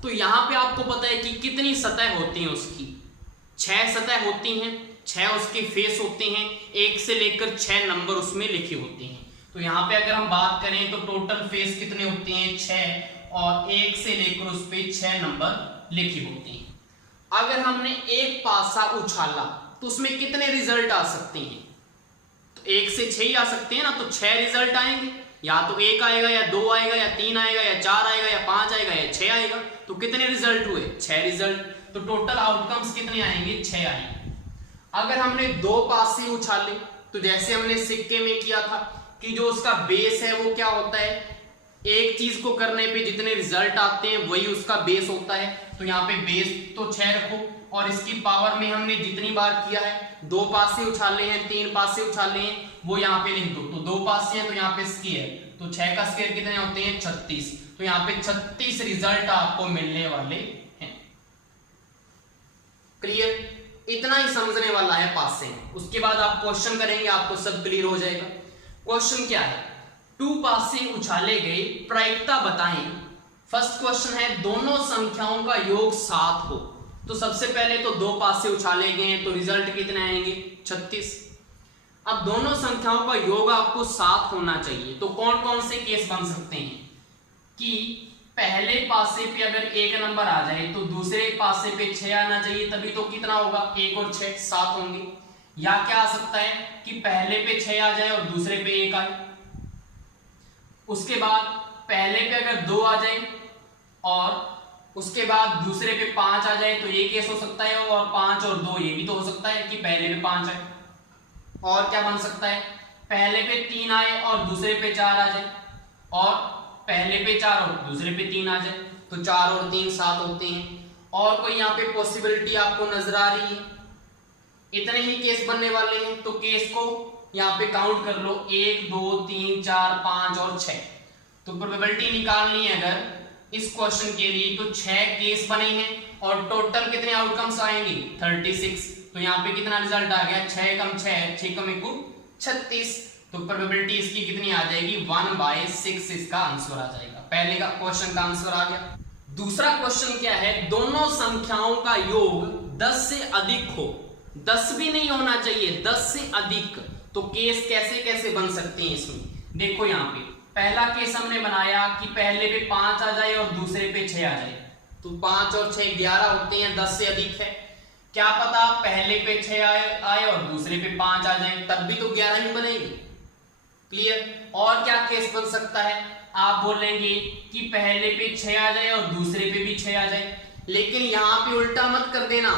तो यहाँ पे आपको पता है कि कितनी सतह होती हैं उसकी? 6 सतह होती हैं, 6 उसके फेस होते हैं, 1 से लेकर 6 नंबर उसमें लिखे होते हैं। तो यहाँ पे अगर हम बात करें तो टोटल फेस कितने होते हैं? 6, और 1 से लेकर उस पे 6 नंबर लिखे होते हैं। अगर हमने एक पासा उछाला तो उसमें कितने रिजल्ट आ सकते हैं? तो 1 से 6 ही आ सकते हैं ना, तो 6 रिजल्ट आएंगे, या तो 1 आएगा, या 2 आएगा, या 3 आएगा, या 4 आएगा, या 5 आएगा, या 6 आएगा, तो कितने रिजल्ट हुए? 6 रिजल्ट, तो टोटल आउटकम्स कितने आएंगे? 6 आएंगे। अगर हमने 2 पासे उछाले, तो जैसे हमने सिक्के में किया था कि जो उसका बेस है वो क्या होता है? एक चीज को करने पे जितने रिजल्ट आते हैं वही उसका बेस होता है। तो यहाँ पे बेस तो 6 रखो और इसकी पावर में हमने जितनी बार किया है, 2 पासे उछाले हैं, 3 पासे उछाले हैं, वो यहाँ पे लिख दो। तो 2 पासे हैं तो यहाँ पे स्क्वायर, तो 6 का स्क्वायर कितने होते हैं 36। तो यहाँ पे 36 रिजल्ट आपको मिलने वाले हैं। क्लियर? इतना ही समझने वाला है पास से। उसके बाद आप क्वेश्चन करेंगे, आपको सब क्लियर हो जाएगा। क्वेश्चन क्या है? 2 पासे उछाले गए, प्रायिकता बताएं। फर्स्ट क्वेश्चन है दोनों संख्याओं का योग 7 हो। तो सबसे पहले तो 2 पासे उछाले गए तो रिजल्ट कितने आएंगे 36। अब दोनों संख्याओं का योग आपको 7 होना चाहिए। तो कौन कौन से केस बन सकते हैं कि पहले पासे पे अगर 1 नंबर आ जाए तो दूसरे पासे पे 6 आना चाहिए, तभी तो कितना होगा 1 और 6 7 होंगे। या क्या आ सकता है कि पहले पे 6 आ जाए और दूसरे पे 1 आए। उसके बाद पहले पे अगर 2 आ जाए और उसके बाद दूसरे पे 5 आ जाए, तो ये केस हो सकता है। और 5 और 2 ये भी तो हो सकता है कि पहले पे 5 आए। और क्या बन सकता है, पहले पे 3 आए और दूसरे पे 4 आ जाए, और पहले पे 4 और दूसरे पे 3 आ जाए, तो 4 और 3 7 होते हैं। और कोई यहाँ पे पॉसिबिलिटी आपको नजर आ रही है? इतने ही केस बनने वाले हैं। तो केस को यहाँ पे काउंट कर लो, 1 2 3 4 5 और 6। तो प्रोबेबिलिटी निकालनी है अगर इस क्वेश्चन के लिए, तो 6 केस बने हैं और टोटल कितने आउटकम्स आएंगे 36। तो यहाँ पे कितना रिजल्ट आ गया 6 कम 6 6 कम 1 36। तो प्रोबेबिलिटी इसकी कितनी आ जाएगी 1/6 इसका आंसर आ जाएगा। पहले का क्वेश्चन का आंसर आ गया। दूसरा क्वेश्चन क्या है, दोनों संख्याओं का योग 10 से अधिक हो। 10 भी नहीं होना चाहिए, 10 से अधिक। तो केस कैसे कैसे बन सकते हैं इसमें? देखो यहाँ पे पहला केस हमने बनाया कि पहले पे 5 आ जाए और दूसरे पे 6 आ जाए, तो 5 और 6 11 होते हैं, 10 से अधिक है। क्या पता पहले पे 6 आए और दूसरे पे 5 आ जाए, तब भी तो 11 ही बनेगी। क्लियर? और क्या केस बन सकता है, आप बोलेंगे कि पहले पे 6 आ जाए और दूसरे पे भी 6 आ जाए, लेकिन यहां पे उल्टा मत कर देना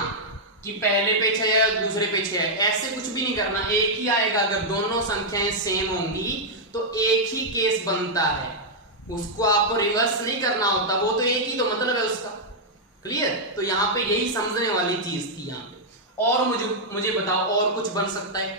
कि पहले पे 6 आए और दूसरे पे 6 आए। ऐसे कुछ भी नहीं करना, एक ही आएगा। अगर दोनों संख्याएं सेम होंगी तो एक ही केस बनता है, उसको आपको रिवर्स नहीं करना होता। वो तो एक ही तो मतलब है उसका। क्लियर? तो यहाँ पे यही समझने वाली चीज थी यहाँ पे। और मुझे बताओ और कुछ बन सकता है?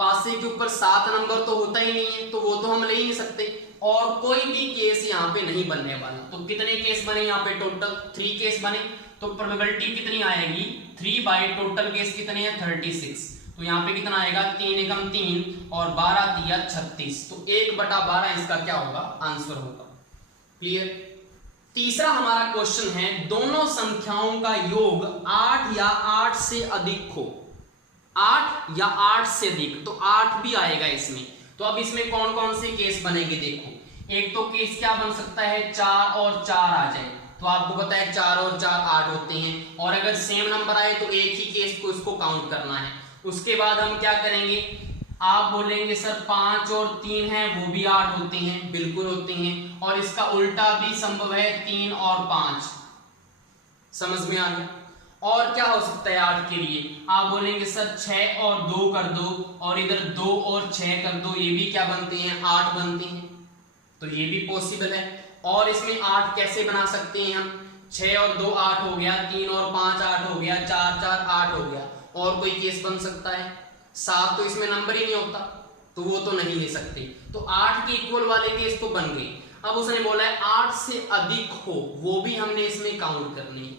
पासे के ऊपर 7 नंबर तो होता ही नहीं है, तो वो तो हम ले ही नहीं सकते। और कोई भी केस यहाँ पे नहीं बनने वाला। तो कितने केस बने यहाँ पे? टोटल 3 केस बने। तो प्रोबेबिलिटी कितनी आएगी 3 बाई टोटल केस कितने हैं 36। तो यहाँ पे कितना आएगा 3 एकम 3 और 12 दिया 36। तो 1/12 इसका क्या होगा आंसर होगा। क्लियर? तीसरा हमारा क्वेश्चन है दोनों संख्याओं का योग 8 या 8 से अधिक हो। 8 या 8 से अधिक, तो 8 भी आएगा इसमें। तो अब इसमें कौन कौन से केस बनेंगे देखो। एक तो केस क्या बन सकता है 4 और 4 आ जाए, तो आपको पता है 4 और 4 8 होते हैं। और अगर सेम नंबर आए तो एक ही केस को इसको काउंट करना है। उसके बाद हम क्या करेंगे, आप बोलेंगे सर 5 और 3 है वो भी 8 होते हैं, बिल्कुल होते हैं। और इसका उल्टा भी संभव है 3 और 5। समझ में आ गया? और क्या हो सकता है 8 के लिए, आप बोलेंगे सर 6 और 2 कर दो और इधर 2 और 6 कर दो, ये भी क्या बनते हैं 8 बनते हैं। तो ये भी पॉसिबल है। और इसमें 8 कैसे बना सकते हैं हम, 6 और 2 8 हो गया, 3 और 5 8 हो गया, 4 4 8 हो गया। और कोई केस बन सकता है 7, तो इसमें नंबर ही नहीं होता, तो वो तो नहीं ले सकते। तो 8 के इक्वल वाले केस तो बन गए। अब उसने बोला है 8 से अधिक हो, वो भी हमने इसमें काउंट करनी है।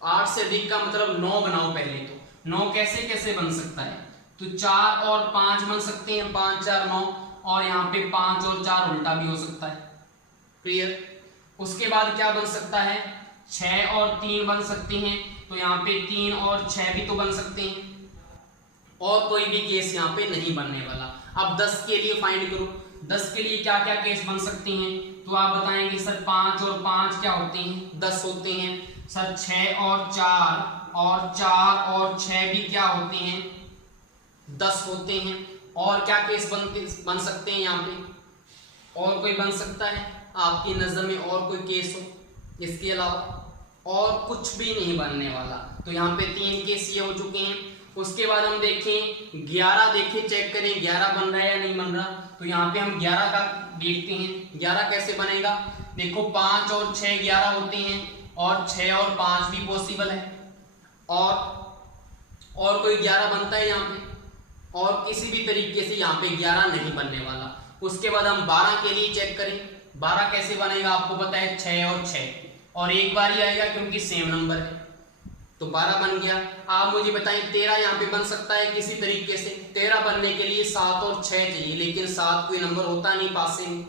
8 से अधिक का मतलब 9 बनाओ पहले। तो 9 कैसे कैसे बन सकता है, तो 4 और 5 बन सकते हैं, 5 4 9। और यहाँ पे 5 और 4 उल्टा भी हो सकता है। क्लियर? उसके बाद क्या बन सकता है 6 और 3 बन सकते हैं, तो यहाँ पे 3 और 6 भी तो बन सकते हैं। और कोई भी केस यहाँ पे नहीं बनने वाला। अब 10 के लिए फाइंड करो, 10 के लिए क्या क्या केस बन सकते हैं। तो आप बताएंगे सर 5 और 5 क्या होते हैं 10 होते हैं। सर 6 और 4 और 6 भी क्या होते हैं 10 होते हैं। और क्या केस बन सकते हैं यहाँ पे, और कोई बन सकता है आपकी नजर में और कोई केस हो इसके अलावा? और कुछ भी नहीं बनने वाला। तो यहाँ पे 3 केस ये हो चुके हैं। उसके बाद हम देखें 11, देखें चेक करें 11 बन रहा है या नहीं बन रहा। तो यहाँ पे हम 11 का देखते हैं 11 कैसे बनेगा। देखो 5 और 6 11 होते हैं और 6 और 5 भी पॉसिबल है और कोई 11 बनता है यहाँ पे, और किसी भी तरीके से यहाँ पे 11 नहीं बनने वाला। उसके बाद हम 12 के लिए चेक करें 12 कैसे बनेगा। आपको पता है 6 और 6 और एक बार ही आएगा क्योंकि सेम नंबर है, तो 12 बन गया। आप मुझे बताएं 13 यहाँ पे बन सकता है किसी तरीके से। 13 बनने के लिए 7 और 6 चाहिए, लेकिन 7 कोई नंबर होता नहीं पास में,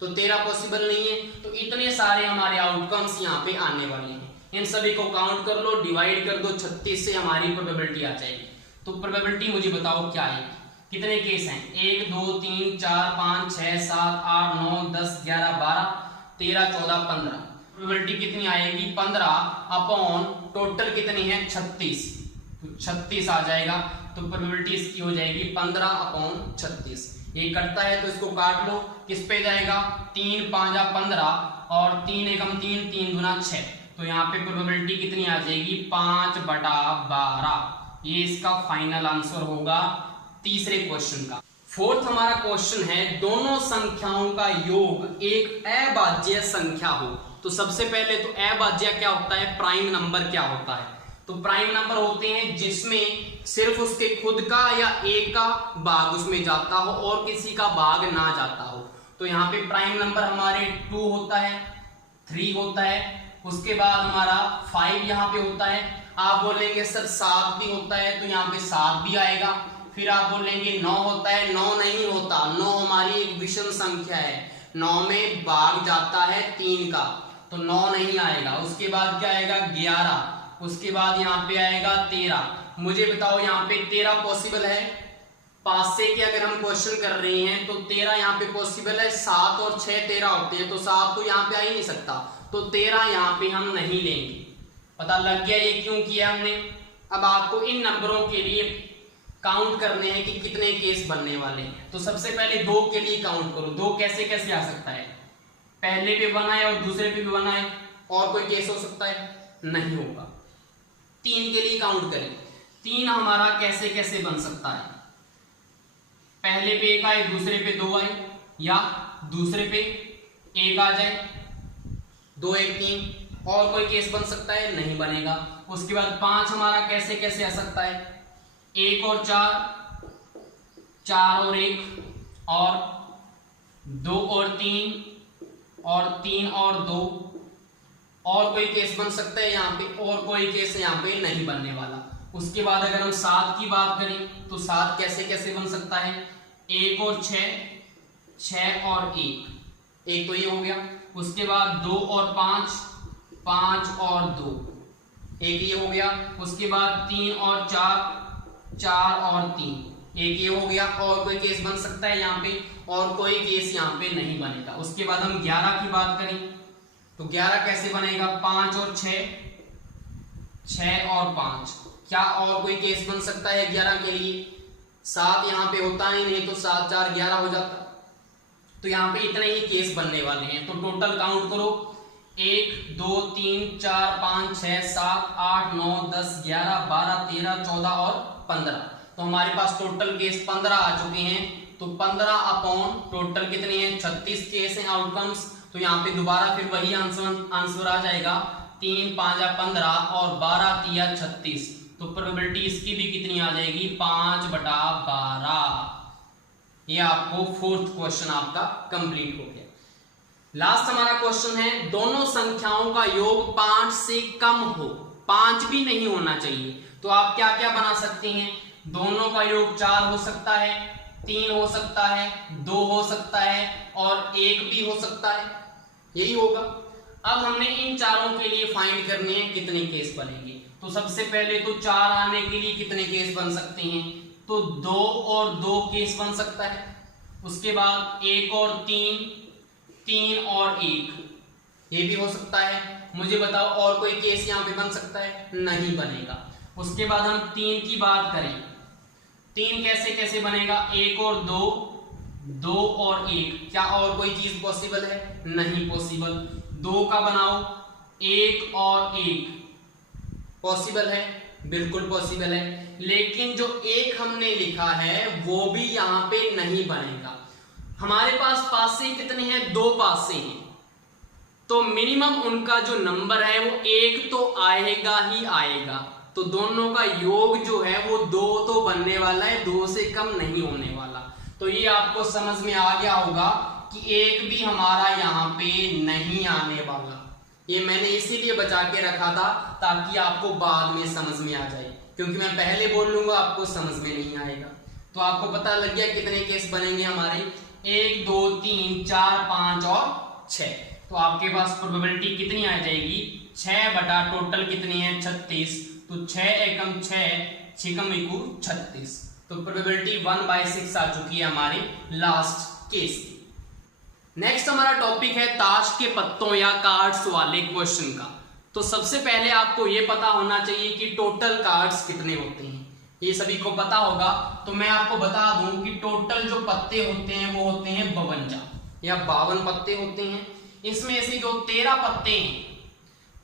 तो 13 पॉसिबल नहीं है। तो इतने सारे हमारे आउटकम्स यहाँ पे आने वाले हैं। इन सभी को काउंट कर लो, डिवाइड कर दो 36 से, हमारी प्रोबेबिलिटी आ जाएगी। तो प्रोबेबिलिटी मुझे बताओ क्या है, कितने केस हैं। 1 2 3 4 5 6 7 8 9 10 11 12 13 14 15। प्रोबेबिलिटी कितनी आएगी 15 अपॉन टोटल कितनी है 36, तो 36 आ जाएगा। तो प्रोबेबिलिटी इसकी हो जाएगी 15 अपॉन 36। ये कटता है तो इसको काट लो, किस पे जाएगा 3 5 15 और 3 एकम 3 3 दूना 6। तो यहाँ पे प्रोबेबिलिटी कितनी आ जाएगी 5/12। ये इसका फाइनल आंसर होगा तीसरे क्वेश्चन का। फोर्थ हमारा क्वेश्चन है दोनों संख्याओं का योग एक अभाज्य संख्या हो। तो सबसे पहले तो अभाज्य क्या होता है, प्राइम नंबर क्या होता है। तो प्राइम नंबर होते हैं जिसमें सिर्फ उसके खुद का या एक का भाग उसमें जाता हो और किसी का भाग ना जाता हो। तो यहाँ पे प्राइम नंबर हमारे 2 होता है, 3 होता है, उसके बाद हमारा 5 यहाँ पे होता है। आप बोलेंगे सर 7 भी होता है, तो यहाँ पे 7 भी आएगा। फिर आप बोलेंगे 9 होता है, 9 नहीं होता, 9 हमारी एक विषम संख्या है, 9 में भाग जाता है 3 का, तो 9 नहीं आएगा। उसके बाद क्या आएगा 11, उसके बाद यहाँ पे आएगा 13। मुझे बताओ यहाँ पे 13 पॉसिबल है, पास से के अगर हम क्वेश्चन कर रहे हैं तो 13 यहाँ पे पॉसिबल है। 7 और 6 13 होते हैं, तो 7 तो यहाँ पे आ ही नहीं सकता, तो 13 यहाँ पे हम नहीं लेंगे। पता लग गया ये क्यों किया हमने। अब आपको इन नंबरों के लिए काउंट करने हैं कि कितने केस बनने वाले हैं। तो सबसे पहले 2 के लिए काउंट करो। 2 कैसे कैसे आ सकता है, पहले पे बनाए और दूसरे पे भी बनाए, और कोई केस हो सकता है, नहीं होगा। 3 के लिए काउंट करें, 3 हमारा कैसे कैसे बन सकता है, पहले पे 1 आए, दूसरे पे 2 आए, या दूसरे पे 1 आ जाए, 2 1 3, और कोई केस बन सकता है, नहीं बनेगा। उसके बाद 5 हमारा कैसे कैसे आ सकता है, 1 और 4, 4 और 1, और 2 और 3, और 3 और 2, और कोई केस बन सकता है यहाँ पे, और कोई केस यहाँ पे नहीं बनने वाला। उसके बाद अगर हम 7 की बात करें तो 7 कैसे कैसे बन सकता है, 1 और 6, 6 और 1, एक तो ये हो गया। उसके बाद 2 और 5, 5 और 2, एक ये हो गया। उसके बाद 3 और 4, 4 और 3, एक ये हो गया। और कोई केस बन सकता है यहाँ पे, और कोई केस यहाँ पे नहीं बनेगा। उसके बाद हम 11 की बात करें तो 11 कैसे बनेगा, 5 और 6, 6 और 5, क्या और कोई केस बन सकता है 11 के लिए, 7 यहाँ पे होता ही नहीं, तो 7 4 11 हो जाता। तो यहाँ पे इतने ही केस बनने वाले हैं। तो टोटल काउंट करो, 1 2 3 4 5 6 7 8 9 10 11 12 13 14 और 15। तो हमारे पास टोटल केस 15 आ चुके हैं। तो 15 अपॉन टोटल कितने हैं 36 केस हैं आउटकम्स। तो यहाँ पे दोबारा फिर वही आंसर आ जाएगा, 3 5 15 और 12 3 36। तो प्रोबेबिलिटी इसकी भी कितनी आ जाएगी 5/12। ये आपको फोर्थ क्वेश्चन आपका कंप्लीट हो गया। लास्ट हमारा क्वेश्चन है दोनों संख्याओं का योग 5 से कम हो, 5 भी नहीं होना चाहिए। तो आप क्या क्या बना सकते हैं, दोनों का योग 4 हो सकता है, 3 हो सकता है, 2 हो सकता है, और 1 भी हो सकता है, यही होगा। अब हमने इन चारों के लिए फाइंड करने हैं कितने केस बनेंगे। तो सबसे पहले तो 4 आने के लिए कितने केस बन सकते हैं, तो 2 और 2 केस बन सकता है। उसके बाद 1 और 3, 3 और 1, ये भी हो सकता है। मुझे बताओ और कोई केस यहाँ पे बन सकता है, नहीं बनेगा। उसके बाद हम 3 की बात करें, 3 कैसे कैसे बनेगा, 1 और 2, 2 और 1, क्या और कोई चीज पॉसिबल है, नहीं पॉसिबल। 2 का बनाओ, एक और एक पॉसिबल है, बिल्कुल पॉसिबल है, लेकिन जो एक हमने लिखा है वो भी यहां पे नहीं बनेगा। हमारे पास पासे कितने हैं, दो पासे हैं, तो मिनिमम उनका जो नंबर है वो एक तो आएगा ही आएगा, तो दोनों का योग जो है वो दो तो बनने वाला है, दो से कम नहीं होने वाला। तो ये आपको समझ में आ गया होगा कि एक भी हमारा यहाँ पे नहीं आने वाला। ये मैंने इसीलिए बचा के रखा था ताकि आपको बाद में समझ में आ जाए, क्योंकि मैं पहले बोल लूंगा आपको समझ में नहीं आएगा। तो आपको पता लग गया कितने केस बनेंगे हमारे, 1 2 3 4 5 और 6। तो आपके पास प्रोबेबिलिटी कितनी आ जाएगी, 6 बटा टोटल कितनी है 36, तो 6 एकम 6 6 एकू 36। तो प्रोबेबिलिटी 1/6 आ चुकी है हमारे लास्ट केस की। नेक्स्ट हमारा टॉपिक है ताश के पत्तों या कार्ड्स वाले क्वेश्चन का। तो सबसे पहले आपको यह पता होना चाहिए कि टोटल कार्ड्स कितने होते हैं, ये सभी को पता होगा। तो मैं आपको बता दूं कि टोटल जो पत्ते होते हैं वो होते हैं 52 या 52 पत्ते होते हैं। इसमें से जो 13 पत्ते हैं,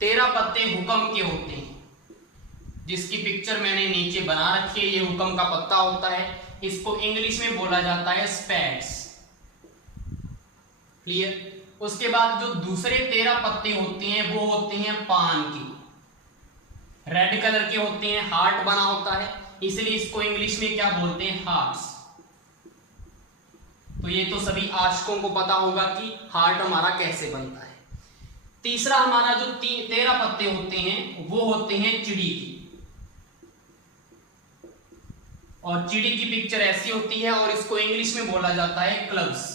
13 पत्ते हुक्म के होते हैं, जिसकी पिक्चर मैंने नीचे बना रखी है। ये हुक्म का पत्ता होता है, इसको इंग्लिश में बोला जाता है स्पैड्स। क्लियर। उसके बाद जो दूसरे 13 पत्ते होते हैं वो होते हैं पान के, रेड कलर के होते हैं, हार्ट बना होता है, इसलिए इसको इंग्लिश में क्या बोलते हैं, हार्ट्स। तो ये तो सभी आशिकों को पता होगा कि हार्ट हमारा कैसे बनता है। तीसरा हमारा जो 13 पत्ते होते हैं वो होते हैं चिड़ी की, और चिड़ी की पिक्चर ऐसी होती है और इसको इंग्लिश में बोला जाता है क्लब्स।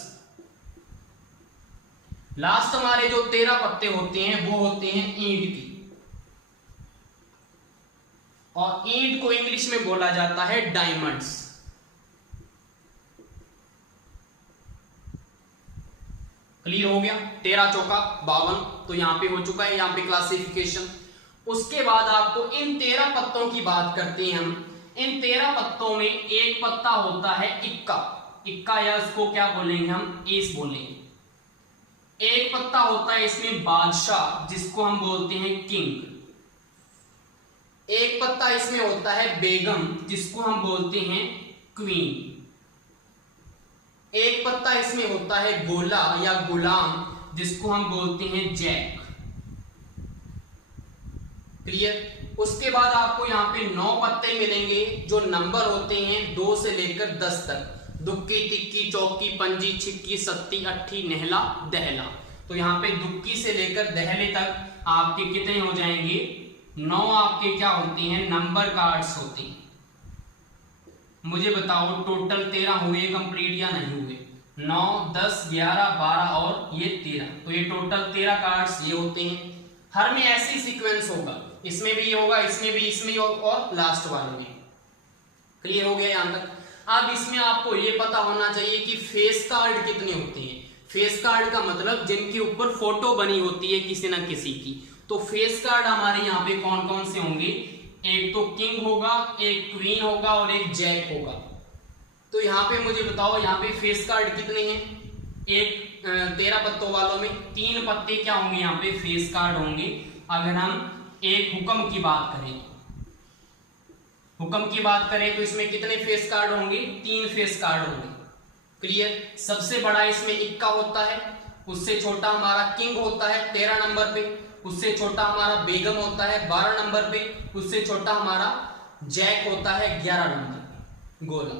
लास्ट हमारे जो 13 पत्ते होते हैं वो होते हैं ईंट की, और ईंट को इंग्लिश में बोला जाता है डायमंड्स। क्लियर हो गया, 13 चौका 52, तो यहां पे हो चुका है यहाँ पे क्लासिफिकेशन। उसके बाद आपको इन 13 पत्तों की बात करते हैं हम। इन 13 पत्तों में एक पत्ता होता है इक्का, इक्का या इसको क्या बोलेंगे हम, एस बोलेंगे। एक पत्ता होता है इसमें बादशाह, जिसको हम बोलते हैं किंग। एक पत्ता इसमें होता है बेगम, जिसको हम बोलते हैं क्वीन। एक पत्ता इसमें होता है गोला या गुलाम, जिसको हम बोलते हैं जैक। क्लियर। उसके बाद आपको यहाँ पे 9 पत्ते मिलेंगे जो नंबर होते हैं 2 से लेकर 10 तक, दुक्की तिक्की चौकी पंजी छिक्की सत्ती अट्ठी नेहला दहला। तो यहाँ पे दुक्की से लेकर दहले तक आपके कितने हो जाएंगे, 9 आपके क्या होते हैं, नंबर कार्ड्स होते हैं। मुझे बताओ टोटल 13 हुए कंप्लीट या नहीं हुए, 9 10 11 12 और ये 13, तो ये टोटल 13 कार्ड्स ये होते हैं। हर में ऐसी सीक्वेंस होगा, इसमें भी होगा, इसमें भी, इसमें और लास्ट वाले में। क्लियर हो गया यहां तक। अब इसमें आपको ये पता होना चाहिए कि फेस कार्ड कितने होते हैं। फेस कार्ड का मतलब जिनके ऊपर फोटो बनी होती है किसी ना किसी की। तो फेस कार्ड हमारे यहाँ पे कौन कौन से होंगे, एक तो किंग होगा, एक क्वीन होगा और एक जैक होगा। तो यहाँ पे मुझे बताओ यहाँ पे फेस कार्ड कितने हैं, एक 13 पत्तों वालों में 3 पत्ते क्या होंगे यहाँ पे फेस कार्ड होंगे। अगर हम एक हुक्म की बात करें, हुक्म की बात करें तो इसमें कितने फेस कार्ड होंगे, 3 फेस कार्ड होंगे। क्लियर। सबसे बड़ा इसमें इक्का होता है, उससे छोटा हमारा किंग होता है 13 नंबर पे, उससे छोटा हमारा बेगम होता है 12 नंबर पे, उससे छोटा हमारा जैक होता है 11 नंबर पे, गोला।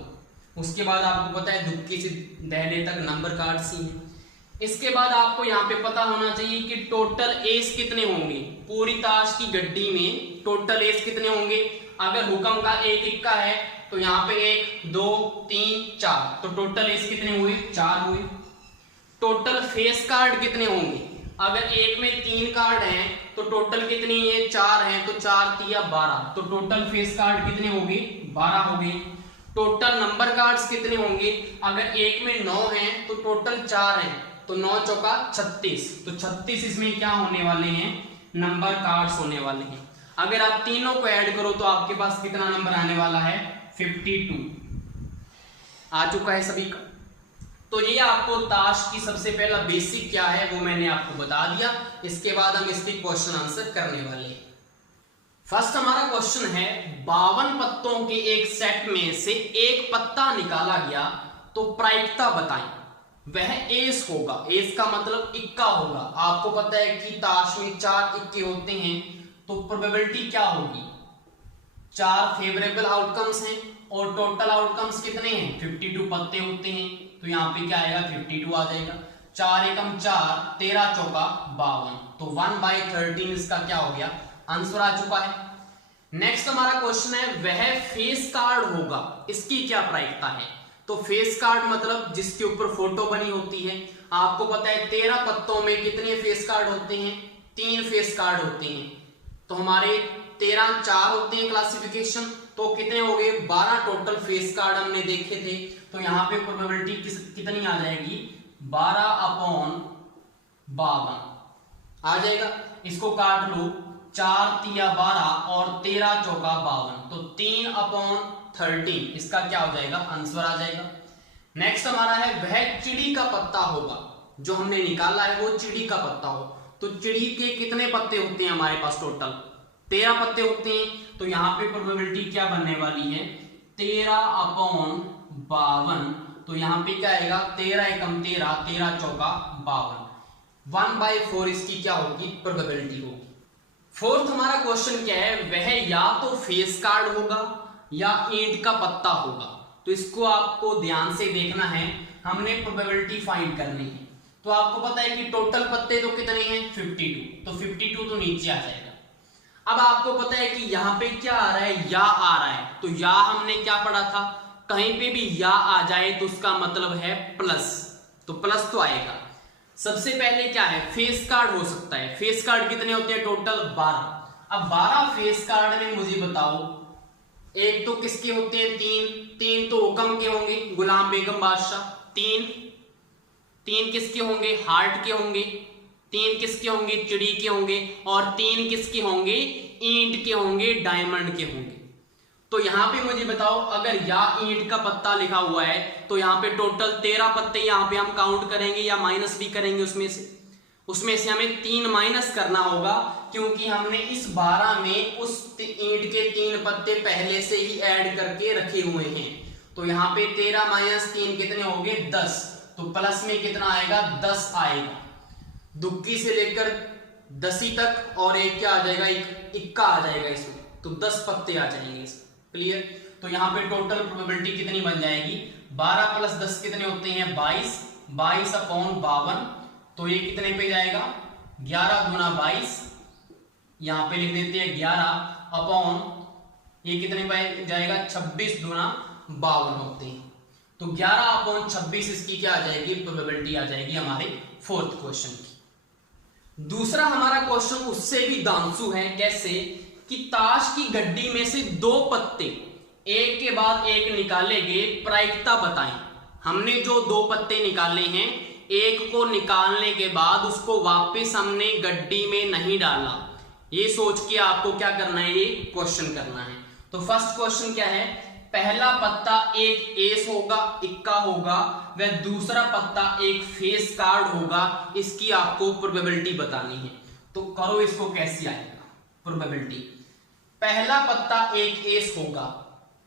उसके बाद आपको पता है दुक्की से दहले तक नंबर कार्ड सी है। इसके बाद आपको यहाँ पे पता होना चाहिए कि टोटल एस कितने होंगे, पूरी ताश की गड्डी में टोटल एस कितने होंगे। अगर हुक्म का एक इक्का है तो यहाँ पे 1 2 3 4, तो टोटल एस कितने हुए, 4 हुए। टोटल फेस कार्ड कितने होंगे, अगर एक में 3 कार्ड हैं तो टोटल कितने ये 4 हैं, तो 4 3 12, तो टोटल फेस कार्ड कितने हो गए, 12 हो गए। टोटल नंबर कार्ड्स कितने होंगे, अगर एक में 9 हैं तो टोटल 4 हैं, तो 9 चौका 36, तो 36 इसमें क्या होने वाले हैं, नंबर कार्ड्स होने वाले हैं। अगर आप तीनों को ऐड करो तो आपके पास कितना नंबर आने वाला है, 52 आ चुका है सभी का। तो ये आपको ताश की सबसे पहला बेसिक क्या है वो मैंने आपको बता दिया। इसके बाद हम इसके क्वेश्चन आंसर करने वाले हैं। फर्स्ट हमारा क्वेश्चन है 52 पत्तों के एक सेट में से एक पत्ता निकाला गया तो प्रायिकता बताएं। वह एस होगा, एस का मतलब इक्का होगा। आपको पता है कि ताश में 4 इक्के होते हैं, तो प्रोबेबिलिटी क्या होगी, 4 फेवरेबल आउटकम्स हैं और टोटल आउटकम्स कितने हैं, 52 पत्ते होते हैं। तो यहाँ पे क्या आएगा, 52 आ जाएगा। 4 एकम 4, 13 चौका 52, तो 1/13 इसका क्या हो गया, आंसर आ चुका है। नेक्स्ट हमारा क्वेश्चन है वह फेस कार्ड होगा, इसकी क्या प्रायिकता है। तो फेस कार्ड मतलब जिसके ऊपर फोटो बनी होती है। आपको पता है 13 पत्तों में कितने फेस कार्ड होते हैं, 3 फेस कार्ड होते हैं। तो हमारे 13 4 होते हैं क्लासिफिकेशन, तो कितने हो गए, 12 टोटल फेस कार्ड हमने देखे थे। तो यहाँ पे प्रोबेबिलिटी कितनी आ जाएगी, 12/52 आ जाएगा। इसको काट लो, 4 तिया 12 और 13 चौका 52, तो 3/13 इसका क्या हो जाएगा, आंसर आ जाएगा। नेक्स्ट हमारा है वह चिड़ी का पत्ता होगा, जो हमने निकाला है वो चिड़ी का पत्ता हो। तो चिड़ी के कितने पत्ते होते हैं हमारे पास, टोटल 13 पत्ते होते हैं। तो यहाँ पे प्रोबेबिलिटी क्या बनने वाली है, 13/52, तो यहाँ पे क्या आएगा, 13 एकम 13, 13 चौका 52, 1/4 इसकी क्या होगी, प्रोबेबिलिटी होगी। फोर्थ हमारा क्वेश्चन क्या है, वह या तो फेस कार्ड होगा या ईंट का पत्ता होगा। तो इसको आपको ध्यान से देखना है, हमने प्रोबेबिलिटी फाइंड करनी है। तो आपको पता है कि टोटल पत्ते तो कितने हैं, 52, तो 52 तो नीचे आ जाएगा। अब आपको पता है कि यहाँ पे क्या आ रहा है, या आ रहा है। तो या हमने क्या पढ़ा था, कहीं पे भी या आ जाए तो उसका मतलब है प्लस, तो प्लस तो आएगा। सबसे पहले क्या है, फेस कार्ड हो सकता है। फेस कार्ड कितने होते हैं, टोटल 12। अब 12 फेस कार्ड में मुझे बताओ, एक तो किसके होते हैं, 3 तो हुक्म के होंगे, गुलाम बेगम बादशाह। 3 किसके होंगे, हार्ट के होंगे। 3 किसके होंगे, चिड़ी के होंगे। और 3 किसके होंगे, ईंट के होंगे, डायमंड के होंगे। तो यहां पे मुझे बताओ, अगर या ईंट का पत्ता लिखा हुआ है तो यहाँ पे टोटल 13 पत्ते यहाँ पे हम काउंट करेंगे या माइनस भी करेंगे। उसमें से हमें 3 माइनस करना होगा, क्योंकि हमने इस 12 में उस ईंट के 3 पत्ते पहले से ही ऐड करके रखे हुए हैं। तो यहाँ पे 13 - 3 कितने हो गए, 10। तो प्लस में कितना आएगा, 10 आएगा। दुक्की से लेकर 10वीं तक, और एक क्या आ जाएगा, एक इक्का आ जाएगा इसमें, तो 10 पत्ते आ जाएंगे इसमें। क्लियर। तो यहाँ पे टोटल प्रोबेबिलिटी कितनी बन जाएगी, 12 + 10 कितने होते हैं, 22, 22/52। तो ये कितने पे जाएगा, 11 × 22, यहाँ पे लिख देते हैं 11/, ये कितने पे जाएगा, 26 × 52 होते हैं। तो 11/26 इसकी क्या आ जाएगी, प्रोबेबिलिटी आ जाएगी हमारे फोर्थ क्वेश्चन की। दूसरा हमारा क्वेश्चन उससे भी दांसू है। कैसे कि ताश की गड्डी में से 2 पत्ते एक के बाद एक निकाले गए, प्रायिकता बताएं। हमने जो 2 पत्ते निकाले हैं, एक को निकालने के बाद उसको वापस हमने गड्डी में नहीं डाला। ये सोच के आपको क्या करना है, ये क्वेश्चन करना है। तो फर्स्ट क्वेश्चन क्या है, पहला पत्ता एक एस होगा, इक्का होगा, वह दूसरा पत्ता एक फेस कार्ड होगा। इसकी आपको प्रोबेबिलिटी बतानी है। तो करो इसको, कैसे आएगा प्रोबेबिलिटी। पहला पत्ता एक एस होगा,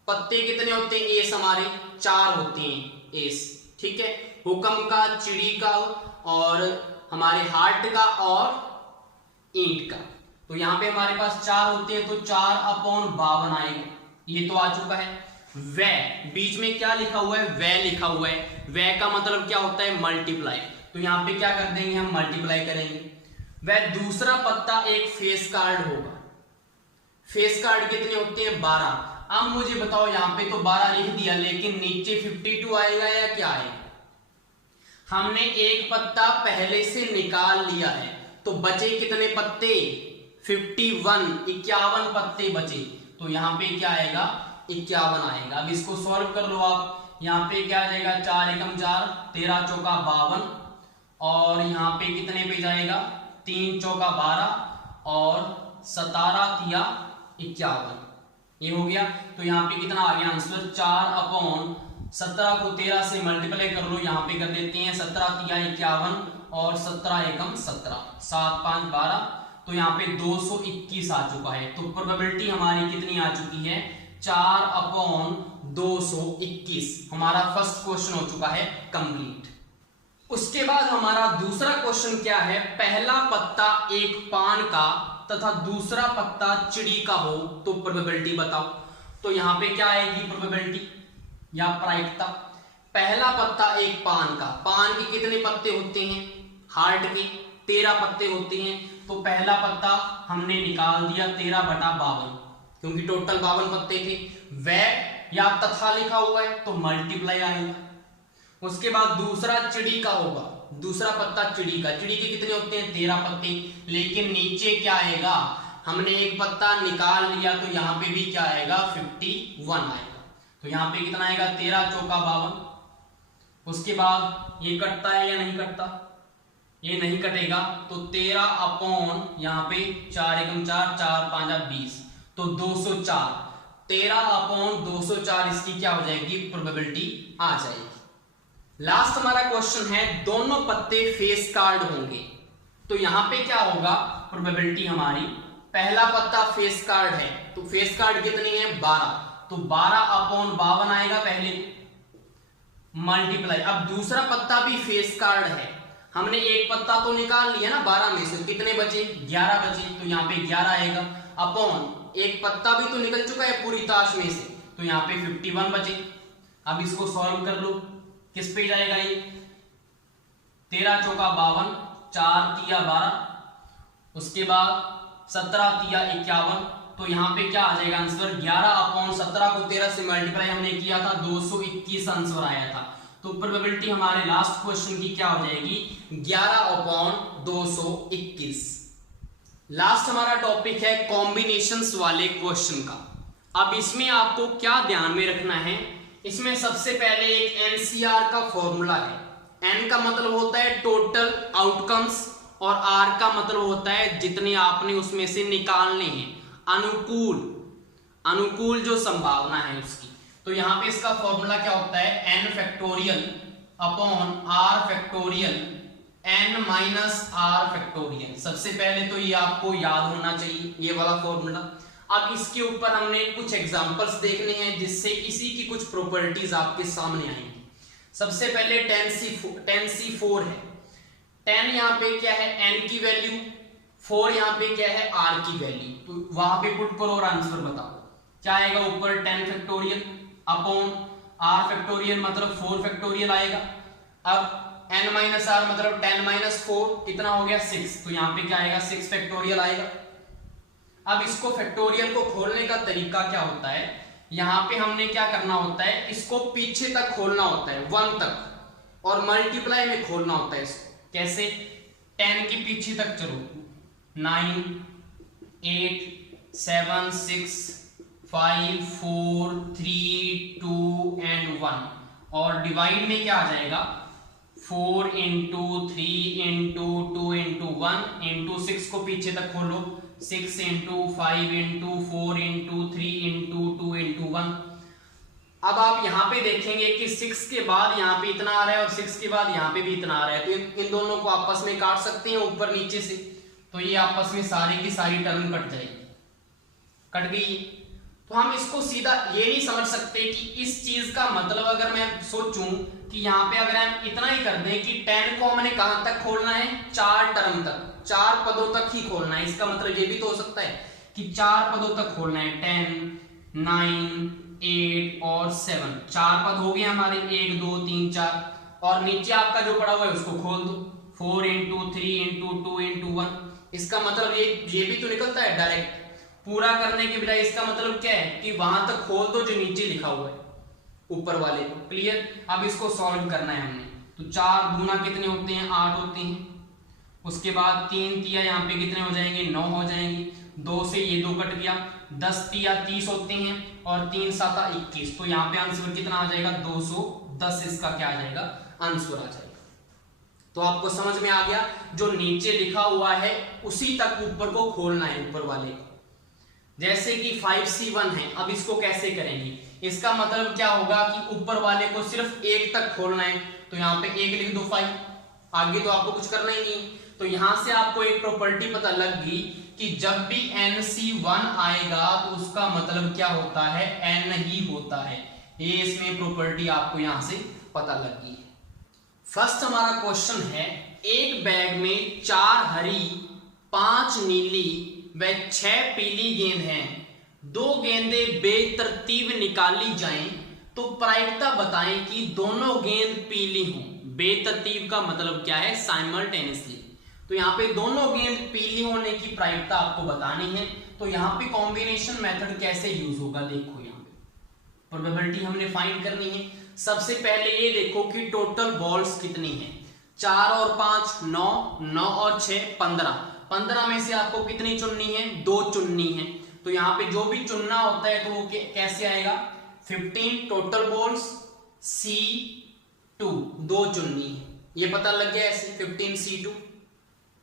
पत्ते कितने होते हैं, एस हमारे 4 होते हैं, एस, ठीक है। हुक्म का, चिड़ी का, और हमारे हार्ट का, और ईंट का। तो यहाँ पे हमारे पास 4 होते हैं, तो 4/52 आएगा। ये तो आ चुका है। वह, बीच में क्या लिखा हुआ है, वह लिखा हुआ है। वह का मतलब क्या होता है, मल्टीप्लाई। तो यहाँ पे क्या कर देंगे, हम मल्टीप्लाई करेंगे। वह दूसरा पत्ता एक फेस कार्ड होगा। फेस कार्ड कितने होते हैं, 12। अब मुझे बताओ, यहाँ पे तो 12 लिख दिया, लेकिन नीचे 52 आएगा या क्या आएगा। हमने एक पत्ता पहले से निकाल लिया है, तो बचे कितने पत्ते, 51, 51 पत्ते बचे। तो यहाँ पे क्या आएगा, 51 आएगा। अब इसको सॉल्व कर लो आप। यहाँ पे क्या आ जाएगा, 4 एकम 4, 13 चौका 52, और यहाँ पे कितने पे जाएगा, 3 चौका 12, और 17 तिया 51, ये हो गया। तो यहाँ पे कितना आ गया आंसर, 4/52 17 को 13 से मल्टीप्लाई कर लो, यहाँ पे कर देते हैं 17 तिया 51 और 17 एकम 17, 7 5 12, तो यहाँ पे 221 आ चुका है। तो प्रोबेबिलिटी हमारी कितनी आ चुकी है, 4/221। हमारा फर्स्ट क्वेश्चन हो चुका है कंप्लीट। उसके बाद हमारा दूसरा क्वेश्चन क्या है, पहला पत्ता एक पान का तथा दूसरा पत्ता चिड़ी का हो तो प्रोबेबिलिटी बताओ। तो यहाँ पे क्या आएगी प्रोबेबिलिटी या प्रायिकता, पहला पत्ता एक पान का, पान के कितने पत्ते होते हैं, हार्ट के 13 पत्ते होते हैं, तो पहला पत्ता हमने निकाल दिया 13/52, क्योंकि टोटल 52 पत्ते थे। वह या तथा लिखा हुआ है तो मल्टीप्लाई आएगा। उसके बाद दूसरा चिड़ी का होगा, दूसरा पत्ता चिड़ी का, चिड़ी के कितने होते हैं 13 पत्ते, लेकिन नीचे क्या आएगा, हमने एक पत्ता निकाल लिया तो यहाँ पे भी क्या आएगा 51 आएगा। तो यहाँ पे कितना आएगा 13 चौका 52। उसके बाद ये कटता है या नहीं कटता, ये नहीं कटेगा, तो 13 अपॉन यहाँ पे 4 एकम 4, 4 5 20, तो 204, 13 अपॉन 204 इसकी क्या हो जाएगी प्रोबेबिलिटी आ जाएगी। लास्ट हमारा क्वेश्चन है, दोनों पत्ते फेस कार्ड होंगे, तो यहां पे क्या होगा प्रोबेबिलिटी हमारी, पहला पत्ता फेस कार्ड है तो फेस कार्ड कितनी है 12, तो 12/52 आएगा पहले, मल्टीप्लाई। अब दूसरा पत्ता भी फेस कार्ड है, हमने एक पत्ता तो निकाल लिया ना 12 में से, कितने बचे 11 बचे, तो यहाँ पे 11 आएगा, अपॉन एक पत्ता भी तो निकल चुका है पूरी ताश में से, तो यहाँ पे 51 बचे। अब इसको सॉल्व कर लो, किस पे जाएगा ये, 13 चौका 52, 4 तिया 12, उसके बाद 17 तिया 51, तो यहाँ पे क्या आ जाएगा आंसर 11/17 को 13 से मल्टीप्लाई हमने किया था 221 आंसर आया था। तो प्रोबेबिलिटी हमारे लास्ट क्वेश्चन की क्या हो जाएगी 11/221। लास्ट हमारा टॉपिक है कॉम्बिनेशंस वाले क्वेश्चन का। अब इसमें आपको क्या ध्यान में रखना है, इसमें सबसे पहले एक एनसीआर का फॉर्मूला है। एन का मतलब होता है टोटल आउटकम्स और आर का मतलब होता है जितने आपने उसमें से निकालने हैं, अनुकूल जो संभावना है उसकी। तो यहां पे इसका फॉर्मूला क्या होता है, n factorial upon r factorial n minus r factorial. सबसे पहले तो ये आपको याद होना चाहिए ये वाला फॉर्मूला। अब इसके ऊपर हमने कुछ एग्जांपल्स देखने हैं जिससे इसी की कुछ प्रॉपर्टीज आपके सामने आएंगी। सबसे पहले tan C4 है, tan यहाँ पे क्या है n की वैल्यू, 4 यहाँ पे क्या है r की वैल्यू, तो वहां पे पुट करो और आंसर बताओ क्या आएगा ऊपर, 10 फैक्टोरियल अपॉन r फैक्टोरियल मतलब 4 फैक्टोरियल आएगा। अब n माइनस आर मतलब 10 माइनस 4 कितना हो गया 6, तो यहाँ पे क्या आएगा 6 फैक्टोरियल आएगा। अब इसको फैक्टोरियल को खोलने का तरीका क्या होता है, यहां पे हमने क्या करना होता है, इसको पीछे तक खोलना होता है 1 तक और मल्टीप्लाई में खोलना होता है इसको। कैसे, 10 के पीछे तक चलो, 9 8 7 6 5 4 3 2 एंड 1, और डिवाइड में क्या आ जाएगा 4 इंटू 3 इंटू 2 इंटू 1 इंटू 6 को पीछे तक खोलो, 6 into 5 into 4 into 3 into 2 into 1। अब आप यहाँ पे देखेंगे कि 6 के बाद यहाँ पे इतना आ रहा है और 6 के बाद यहाँ पे भी इतना आ रहा है, तो इन दोनों को आपस में काट सकते हैं ऊपर नीचे से, तो ये आपस में सारी की सारी टर्म कट जाएगी, कट गई। तो हम इसको सीधा ये नहीं समझ सकते कि इस चीज का मतलब, अगर मैं सोचूं कि यहाँ पे अगर हम इतना ही कर दें कि 10 को हमने कहां तक खोलना है, 4 टर्म तक, 4 पदों तक ही खोलना है, इसका मतलब ये भी तो हो सकता है कि 4 पदों तक खोलना है, 10 9 8 और 7, 4 पद हो गए हमारे, 1 2 3 4, और नीचे आपका जो पड़ा हुआ है उसको खोल दो, 4 इंटू 3 इंटू 2 इंटू 1। इसका मतलब ये भी तो निकलता है डायरेक्ट, पूरा करने के बजाय इसका मतलब क्या है कि वहां तक खोल दो जो नीचे लिखा हुआ है ऊपर वाले को। क्लियर। अब इसको सॉल्व करना है हमने, तो 4 दूना कितने होते हैं 8 होते हैं, उसके बाद 3 तिया यहाँ पे कितने हो जाएंगे 9 हो जाएंगे, 2 से ये 2 कट गया, 10 तिया 30 होते हैं और 3 7 21, तो यहाँ पे आंसर कितना आ जाएगा 210, इसका क्या आ जाएगा आंसर आ जाएगा। तो आपको समझ में आ गया, जो नीचे लिखा हुआ है उसी तक ऊपर को खोलना है, ऊपर वाले को। जैसे कि 5C1 है, अब इसको कैसे करेंगे, इसका मतलब क्या होगा कि ऊपर वाले को सिर्फ 1 तक खोलना है, तो यहाँ पे 1 लिख दो 5, आगे तो आपको कुछ करना ही नहीं। तो यहां से आपको एक प्रॉपर्टी पता लग गई कि जब भी NC1 आएगा तो उसका मतलब क्या होता है, N ही होता है। ये इसमें प्रॉपर्टी आपको यहां से पता लग गई। फर्स्ट हमारा क्वेश्चन है, एक बैग में 4 हरी 5 नीली व 6 पीली गेंद हैं, 2 गेंदें बेतरतीब निकाली जाएं तो प्रायिकता बताएं कि दोनों गेंद पीली हों। बेतरतीब का मतलब क्या है, साइमल्टेनियसली। तो यहाँ पे दोनों गेंद पीली होने की प्रायिकता आपको बतानी है। तो यहाँ पे कॉम्बिनेशन मेथड कैसे यूज होगा, देखो यहाँ पे प्रोबेबिलिटी हमने फाइंड करनी है। सबसे पहले ये देखो कि टोटल बॉल्स कितनी है, 4 और 5 9, 9 और 6 15, 15 में से आपको कितनी चुननी है, 2 चुननी है। तो यहाँ पे जो भी चुनना होता है तो वो कैसे आएगा, 15 टोटल बॉल्स C2, 2 चुननी है, ये पता लग गया ऐसे 15 C2।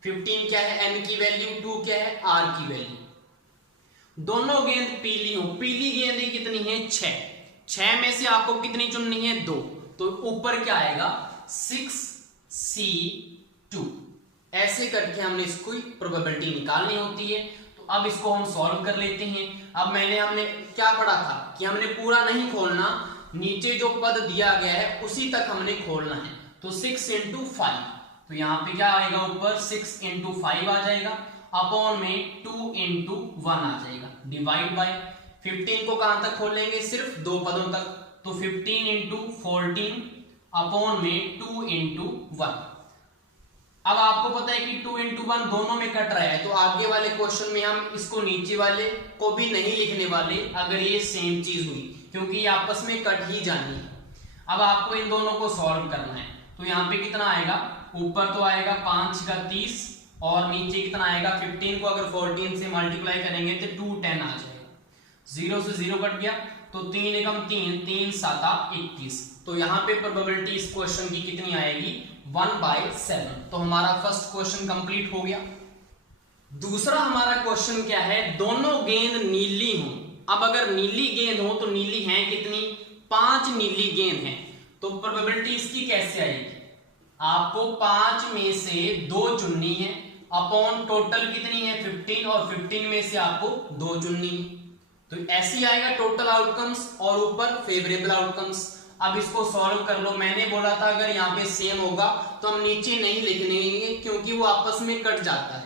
15 क्या है, N की वैल्यू, 2 क्या है, R की वैल्यू। दोनों गेंद पीली हो, पीली गेंदें कितनी है, 6, 6 में से आपको कितनी चुननी है, 2, तो ऊपर क्या आएगा 6C2। ऐसे करके हमने इसको प्रोबेबिलिटी निकालनी होती है। तो अब इसको हम सॉल्व कर लेते हैं। अब हमने क्या पढ़ा था कि हमने पूरा नहीं खोलना, नीचे जो पद दिया गया है उसी तक हमने खोलना है। तो 6 × 5, तो यहाँ पे क्या आएगा, ऊपर 6 × 5 आ जाएगा, अपॉन में 2 × 1 आ जाएगा, डिवाइड बाय 15 को कहां तक खोलेंगे, सिर्फ 2 पदों तक, तो 15 × 14 अपॉन में 2 × 1। अब आपको पता है कि 2 × 1 दोनों में कट रहा है, तो आगे वाले क्वेश्चन में हम इसको नीचे वाले को भी नहीं लिखने वाले अगर ये सेम चीज हुई, क्योंकि ये आपस में कट ही जानी है। अब आपको इन दोनों को सॉल्व करना है। तो यहाँ पे कितना आएगा, ऊपर तो आएगा 5 का 30 और नीचे कितना आएगा, 15 को अगर 14 से मल्टीप्लाई करेंगे तो 2 10 आ जाएगा, 0 से 0 कट गया, तो 3 एकम 3, 3 7 21। तो यहाँ पे प्रोबेबिलिटी इस क्वेश्चन की कितनी आएगी, 1/7। तो हमारा फर्स्ट क्वेश्चन कंप्लीट हो गया। दूसरा हमारा क्वेश्चन क्या है, दोनों गेंद नीली हो। अब अगर नीली गेंद हो तो नीली हैं कितनी, 5 नीली गेंद हैं, तो प्रोबेबिलिटी इसकी कैसे आएगी, आपको 5 में से 2 चुननी है, अपॉन टोटल कितनी है 15, और 15 में से आपको 2 चुननी है। तो ऐसे आएगा टोटल आउटकम्स और ऊपर फेवरेबल आउटकम्स। अब इसको सॉल्व कर लो। मैंने बोला था अगर यहाँ पे सेम होगा तो हम नीचे नहीं लिखने क्योंकि वो आपस में कट जाता है।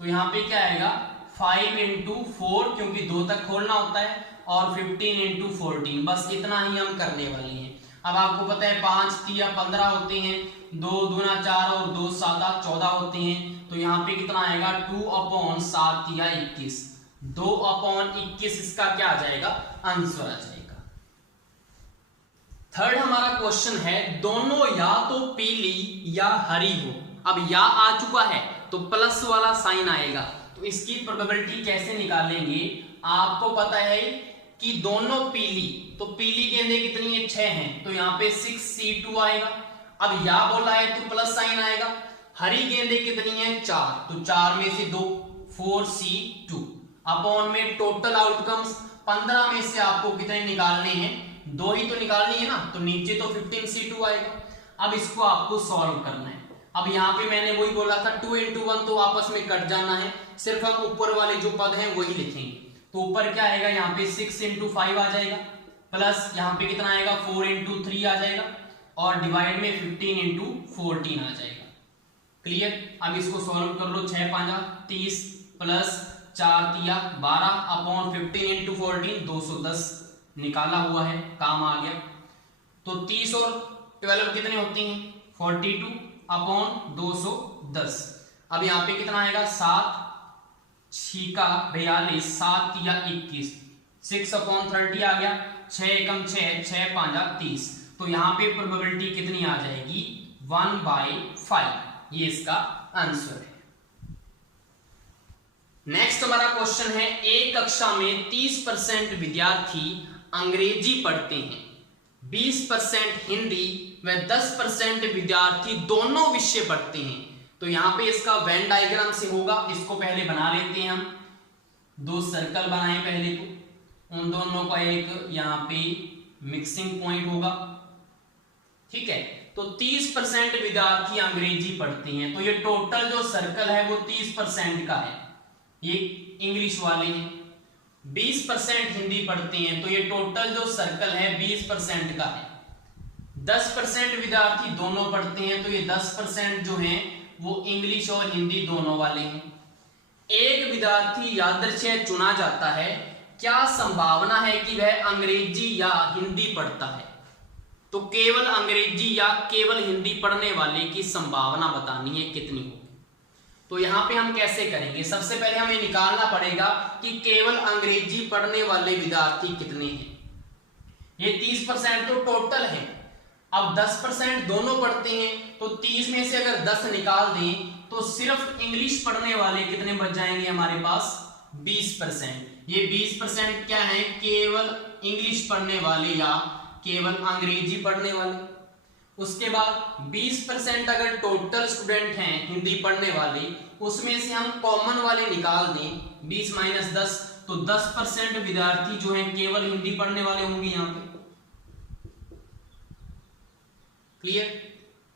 तो यहाँ पे क्या आएगा, 5 × 4, क्योंकि 2 तक खोलना होता है, और 15 × 14, बस इतना ही हम करने वाले हैं। अब आपको पता है 5 3 15 होते हैं, 2 दूना 4 और 2 7 14 होते हैं। तो यहाँ पे कितना आएगा, 2/7 21, 2/21 इसका क्या आ जाएगा, आंसर आ जाएगा। थर्ड हमारा क्वेश्चन है, दोनों या तो पीली या हरी हो। अब या आ चुका है तो प्लस वाला साइन आएगा, तो इसकी प्रोबेबिलिटी कैसे निकालेंगे, आपको पता है कि दोनों पीली, तो पीली गेंदें कितनी है, 6 हैं, तो यहाँ पे 6C2 आएगा। अब या बोला है तो प्लस साइन आएगा। हरी गेंदें कितनी है, 4, तो 4 में से 2, 4C2, अपॉन में टोटल आउटकम्स 15 में से आपको कितने निकालने हैं, 2 ही तो निकालनी है ना, तो नीचे तो 15C2 आएगा। अब इसको आपको सॉल्व करना है। अब यहाँ पे मैंने वही बोला था 2 × 1 तो आपस में कट जाना है, सिर्फ हम ऊपर वाले जो पद हैं वही लिखेंगे। तो ऊपर क्या आएगा, यहाँ पे 6 × 5 आ जाएगा, प्लस यहाँ पे कितना आएगा, 4 × 3 आ जाएगा, और डिवाइड में 15 × 14 आ जाएगा। क्लियर। अब इसको सॉल्व कर लो, 6 5 30 प्लस 4 3 12 अपॉन 15 × 14 210 निकाला हुआ है, काम आ गया। तो 30 और 12 कितने होती हैं, 42 अपॉन 210। अब यहाँ पे कितना आएगा, 7 6 42 7 3 21, 6/30 आ गया, 6 एकम 6 6 5 30। तो यहाँ पे प्रोबेबिलिटी कितनी आ जाएगी, 1/5। ये इसका आंसर है। नेक्स्ट हमारा क्वेश्चन है, एक कक्षा में 30% विद्यार्थी अंग्रेजी पढ़ते हैं, 20% हिंदी व 10% विद्यार्थी दोनों विषय पढ़ते हैं। तो यहां पे इसका वेन डायग्राम से होगा, इसको पहले बना लेते हैं हम। 2 सर्कल बनाए पहले, तो उन दोनों का एक यहाँ पे मिक्सिंग पॉइंट होगा, ठीक है। तो 30% विद्यार्थी अंग्रेजी पढ़ते हैं, तो ये टोटल जो सर्कल है वो 30% का है, ये इंग्लिश वाले हैं। 20% हिंदी पढ़ते हैं, तो ये टोटल जो सर्कल है 20% का है। 10% विद्यार्थी दोनों पढ़ते हैं, तो ये 10% जो हैं वो इंग्लिश और हिंदी दोनों वाले हैं। एक विद्यार्थी यादृच्छिक चुना जाता है, क्या संभावना है कि वह अंग्रेजी या हिंदी पढ़ता है? तो केवल अंग्रेजी या केवल हिंदी पढ़ने वाले की संभावना बतानी है कितनी होगी। तो यहां पे हम कैसे करेंगे, सबसे पहले हमें निकालना पड़ेगा कि केवल अंग्रेजी पढ़ने वाले विद्यार्थी कितने हैं। ये 30% तो टोटल है, अब 10% दोनों पढ़ते हैं, तो 30 में से अगर 10 निकाल दें तो सिर्फ इंग्लिश पढ़ने वाले कितने बच जाएंगे हमारे पास, 20%। ये 20% क्या है, केवल इंग्लिश पढ़ने वाले या केवल अंग्रेजी पढ़ने वाले। उसके बाद 20% अगर टोटल स्टूडेंट हैं हिंदी पढ़ने वाले, उसमें से हम कॉमन वाले निकाल दें 20 - 10, तो 10% विद्यार्थी जो हैं केवल हिंदी पढ़ने वाले होंगे यहाँ पे। क्लियर?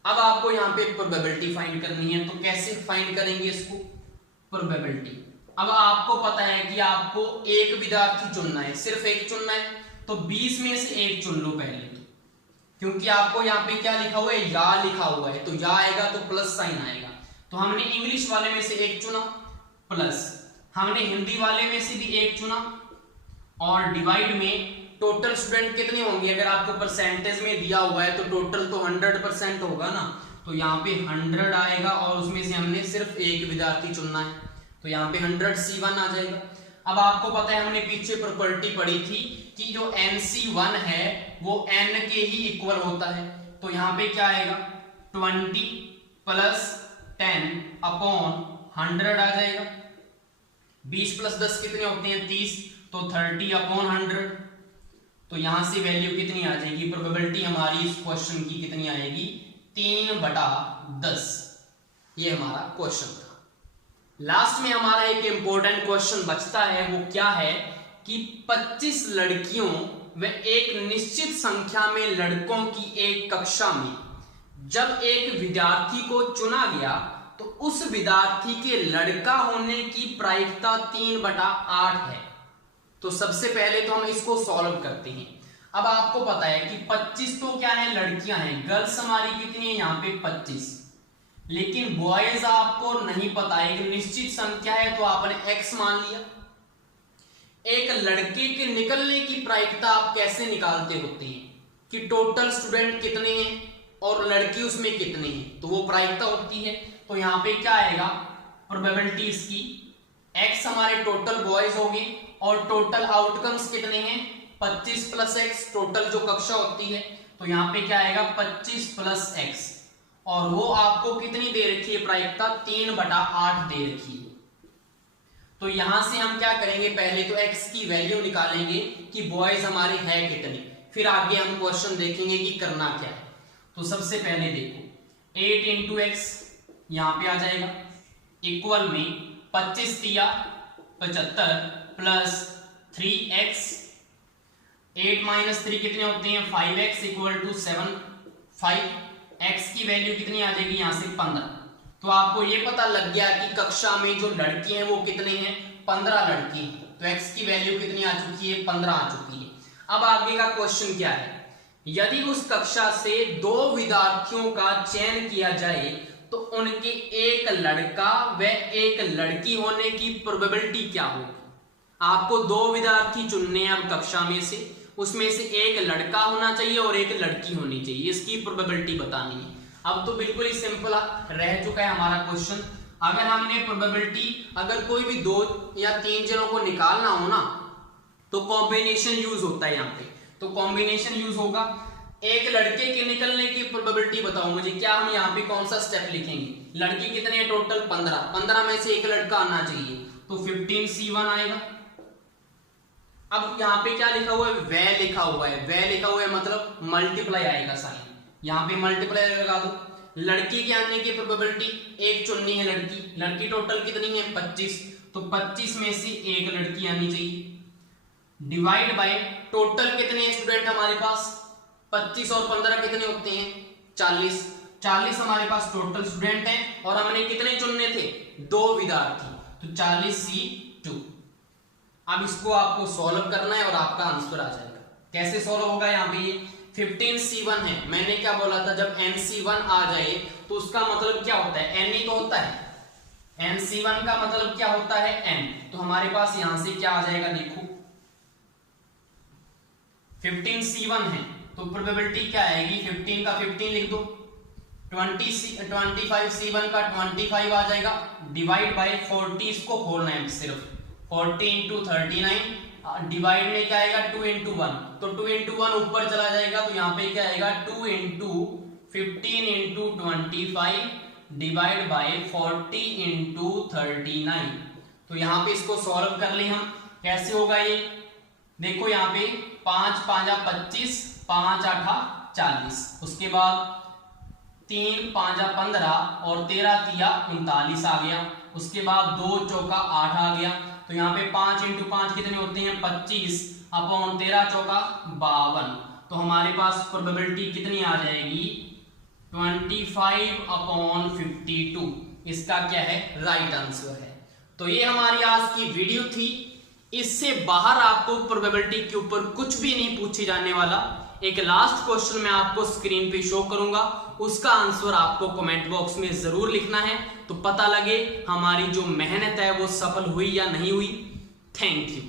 अब आपको यहाँ पे प्रोबेबिलिटी फाइंड करनी है, तो कैसे फाइंड करेंगे इसको, प्रोबेबिलिटी। अब आपको पता है कि आपको एक विद्यार्थी चुनना है, सिर्फ एक चुनना है, तो 20 में से एक चुन लो पहले, क्योंकि आपको यहाँ पे क्या लिखा हुआ है, या लिखा हुआ है, तो या आएगा तो प्लस साइन आएगा। तो हमने इंग्लिश वाले में से एक चुना, प्लस हमने हिंदी वाले में से भी एक चुना, और डिवाइड में टोटल स्टूडेंट कितने होंगे, अगर आपको परसेंटेज में दिया हुआ है तो टोटल तो 100% होगा ना, तो यहाँ पे 100 आएगा, और उसमें से हमने सिर्फ एक विद्यार्थी चुनना है, तो यहाँ पे 100C1 आ जाएगा। अब आपको पता है हमने पीछे प्रॉपर्टी पढ़ी थी कि जो NC1 है वो N के ही इक्वल होता है, तो यहाँ पे क्या आएगा, 20 + 10/100 आ जाएगा। 20 + 10 कितने होते हैं, 30, तो 30/100। तो यहां से वैल्यू कितनी आ जाएगी, प्रोबेबिलिटी हमारी इस क्वेश्चन की कितनी आएगी, 3/10। ये हमारा क्वेश्चन था। लास्ट में हमारा एक इंपॉर्टेंट क्वेश्चन बचता है, वो क्या है कि 25 लड़कियों व एक निश्चित संख्या में लड़कों की एक कक्षा में जब एक विद्यार्थी को चुना गया तो उस विद्यार्थी के लड़का होने की प्रायिकता 3/8 है। तो सबसे पहले तो हम इसको सॉल्व करते हैं। अब आपको पता है कि 25 तो क्या है, लड़कियां हैं, गर्ल्स हमारी कितनी है यहाँ पे 25, लेकिन बॉयज आपको नहीं पता, एक निश्चित संख्या है तो आपने x मान लिया। एक लड़के के निकलने की प्रायिकता आप कैसे निकालते होते हैं कि टोटल स्टूडेंट कितने हैं और लड़की उसमें कितने हैं, तो वो प्रायिकता होती है। तो यहाँ पे क्या आएगा, प्रोबेबिलिटी इसकी x हमारे टोटल बॉयज होंगे और टोटल आउटकम्स कितने हैं, 25 + x, टोटल जो कक्षा होती है, तो यहाँ पे क्या आएगा 25 + x, और वो आपको कितनी दे रखी है प्रायिकता, 3/8 दे रखी है। तो यहां से हम क्या करेंगे, पहले तो x की वैल्यू निकालेंगे कि बॉयज हमारे है कितने, फिर आगे हम क्वेश्चन देखेंगे कि करना क्या है। तो सबसे पहले देखो 8 × x यहां पे आ जाएगा, इक्वल में 25 × 75 प्लस 3x, 8 - 3 कितने होते हैं 5x = 7, 5x की वैल्यू कितनी आ जाएगी यहां से 15। तो आपको ये पता लग गया कि कक्षा में जो लड़की हैं वो कितने हैं, 15 लड़की हैं, तो x की वैल्यू कितनी आ चुकी है, 15 आ चुकी है। अब आगे का क्वेश्चन क्या है, यदि उस कक्षा से 2 विद्यार्थियों का चयन किया जाए तो उनके एक लड़का व एक लड़की होने की प्रोबेबिलिटी क्या होगी। आपको 2 विद्यार्थी चुनने हैं अब कक्षा में से, उसमें से एक लड़का होना चाहिए और एक लड़की होनी चाहिए, इसकी प्रोबेबिलिटी बतानी है। अब तो बिल्कुल ही सिंपल रह चुका है हमारा क्वेश्चन। अगर हमने प्रोबेबिलिटी, अगर कोई भी 2 या 3 जनों को निकालना हो ना, तो कॉम्बिनेशन यूज होता है यहाँ पे। तो कॉम्बिनेशन यूज होगा, एक लड़के के निकलने की प्रोबेबिलिटी बताओ मुझे, क्या हम यहाँ पे कौन सा स्टेप लिखेंगे, लड़की कितने हैं टोटल 15, 15 में से एक लड़का आना चाहिए, तो 15C1 आएगा। अब यहाँ पे क्या लिखा हुआ है, वह लिखा हुआ है, वह लिखा हुआ है मतलब मल्टीप्लाई आएगा साइन, यहाँ पे मल्टीप्लाई लगा दो। लड़की के आने की प्रोबेबिलिटी, एक चुननी है लड़की, लड़की टोटल कितनी है 25, तो 25 में से एक लड़की आनी चाहिए। डिवाइड बाय टोटल कितने स्टूडेंट हमारे पास 25 और 15 कितने होते हैं 40 हमारे पास टोटल स्टूडेंट हैं और हमने कितने चुनने थे 2 विद्यार्थी, तो 40C2। अब इसको आपको सॉल्व करना है और आपका आंसर आ जाएगा। कैसे सॉल्व होगा, यहाँ पे ये 15C1 है, मैंने क्या बोला था जब NC1 आ जाए तो उसका मतलब क्या होता है n ही तो होता है, NC1 का मतलब क्या होता है n, तो हमारे पास यहां से क्या आ जाएगा देखो 15C1 है तो प्रोबेबिलिटी क्या आएगी 15 का 15 लिख दो, 25C1 का 25 आ जाएगा, डिवाइड बाय 40 इसको खोलना है सिर्फ 40 इंटू 39, डिवाइड में क्या आएगा 2 इंटू 1, तो 2 इंटू 1 ऊपर चला जाएगा तो यहाँ पे क्या आएगा 2 into 15 into 25 divide by 40 into 39। तो यहाँ पे इसको सॉल्व कर ले हम, कैसे होगा ये देखो, यहाँ पे 5 5 25, 5 8 40, उसके बाद 3 5 15 और 13 3 39 आ गया, उसके बाद 2 चौका 8 आ गया, तो यहाँ पे 5 इंटू 5 कितने होते हैं 25 अपॉन 13 चौका 52, तो हमारे पास प्रोबेबिलिटी कितनी आ जाएगी 25 अपॉन 52, इसका क्या है राइट आंसर है। तो ये हमारी आज की वीडियो थी, इससे बाहर आपको प्रोबेबिलिटी के ऊपर कुछ भी नहीं पूछे जाने वाला। एक लास्ट क्वेश्चन मैं आपको स्क्रीन पे शो करूंगा, उसका आंसर आपको कमेंट बॉक्स में जरूर लिखना है, तो पता लगे हमारी जो मेहनत है वो सफल हुई या नहीं हुई। Thank you.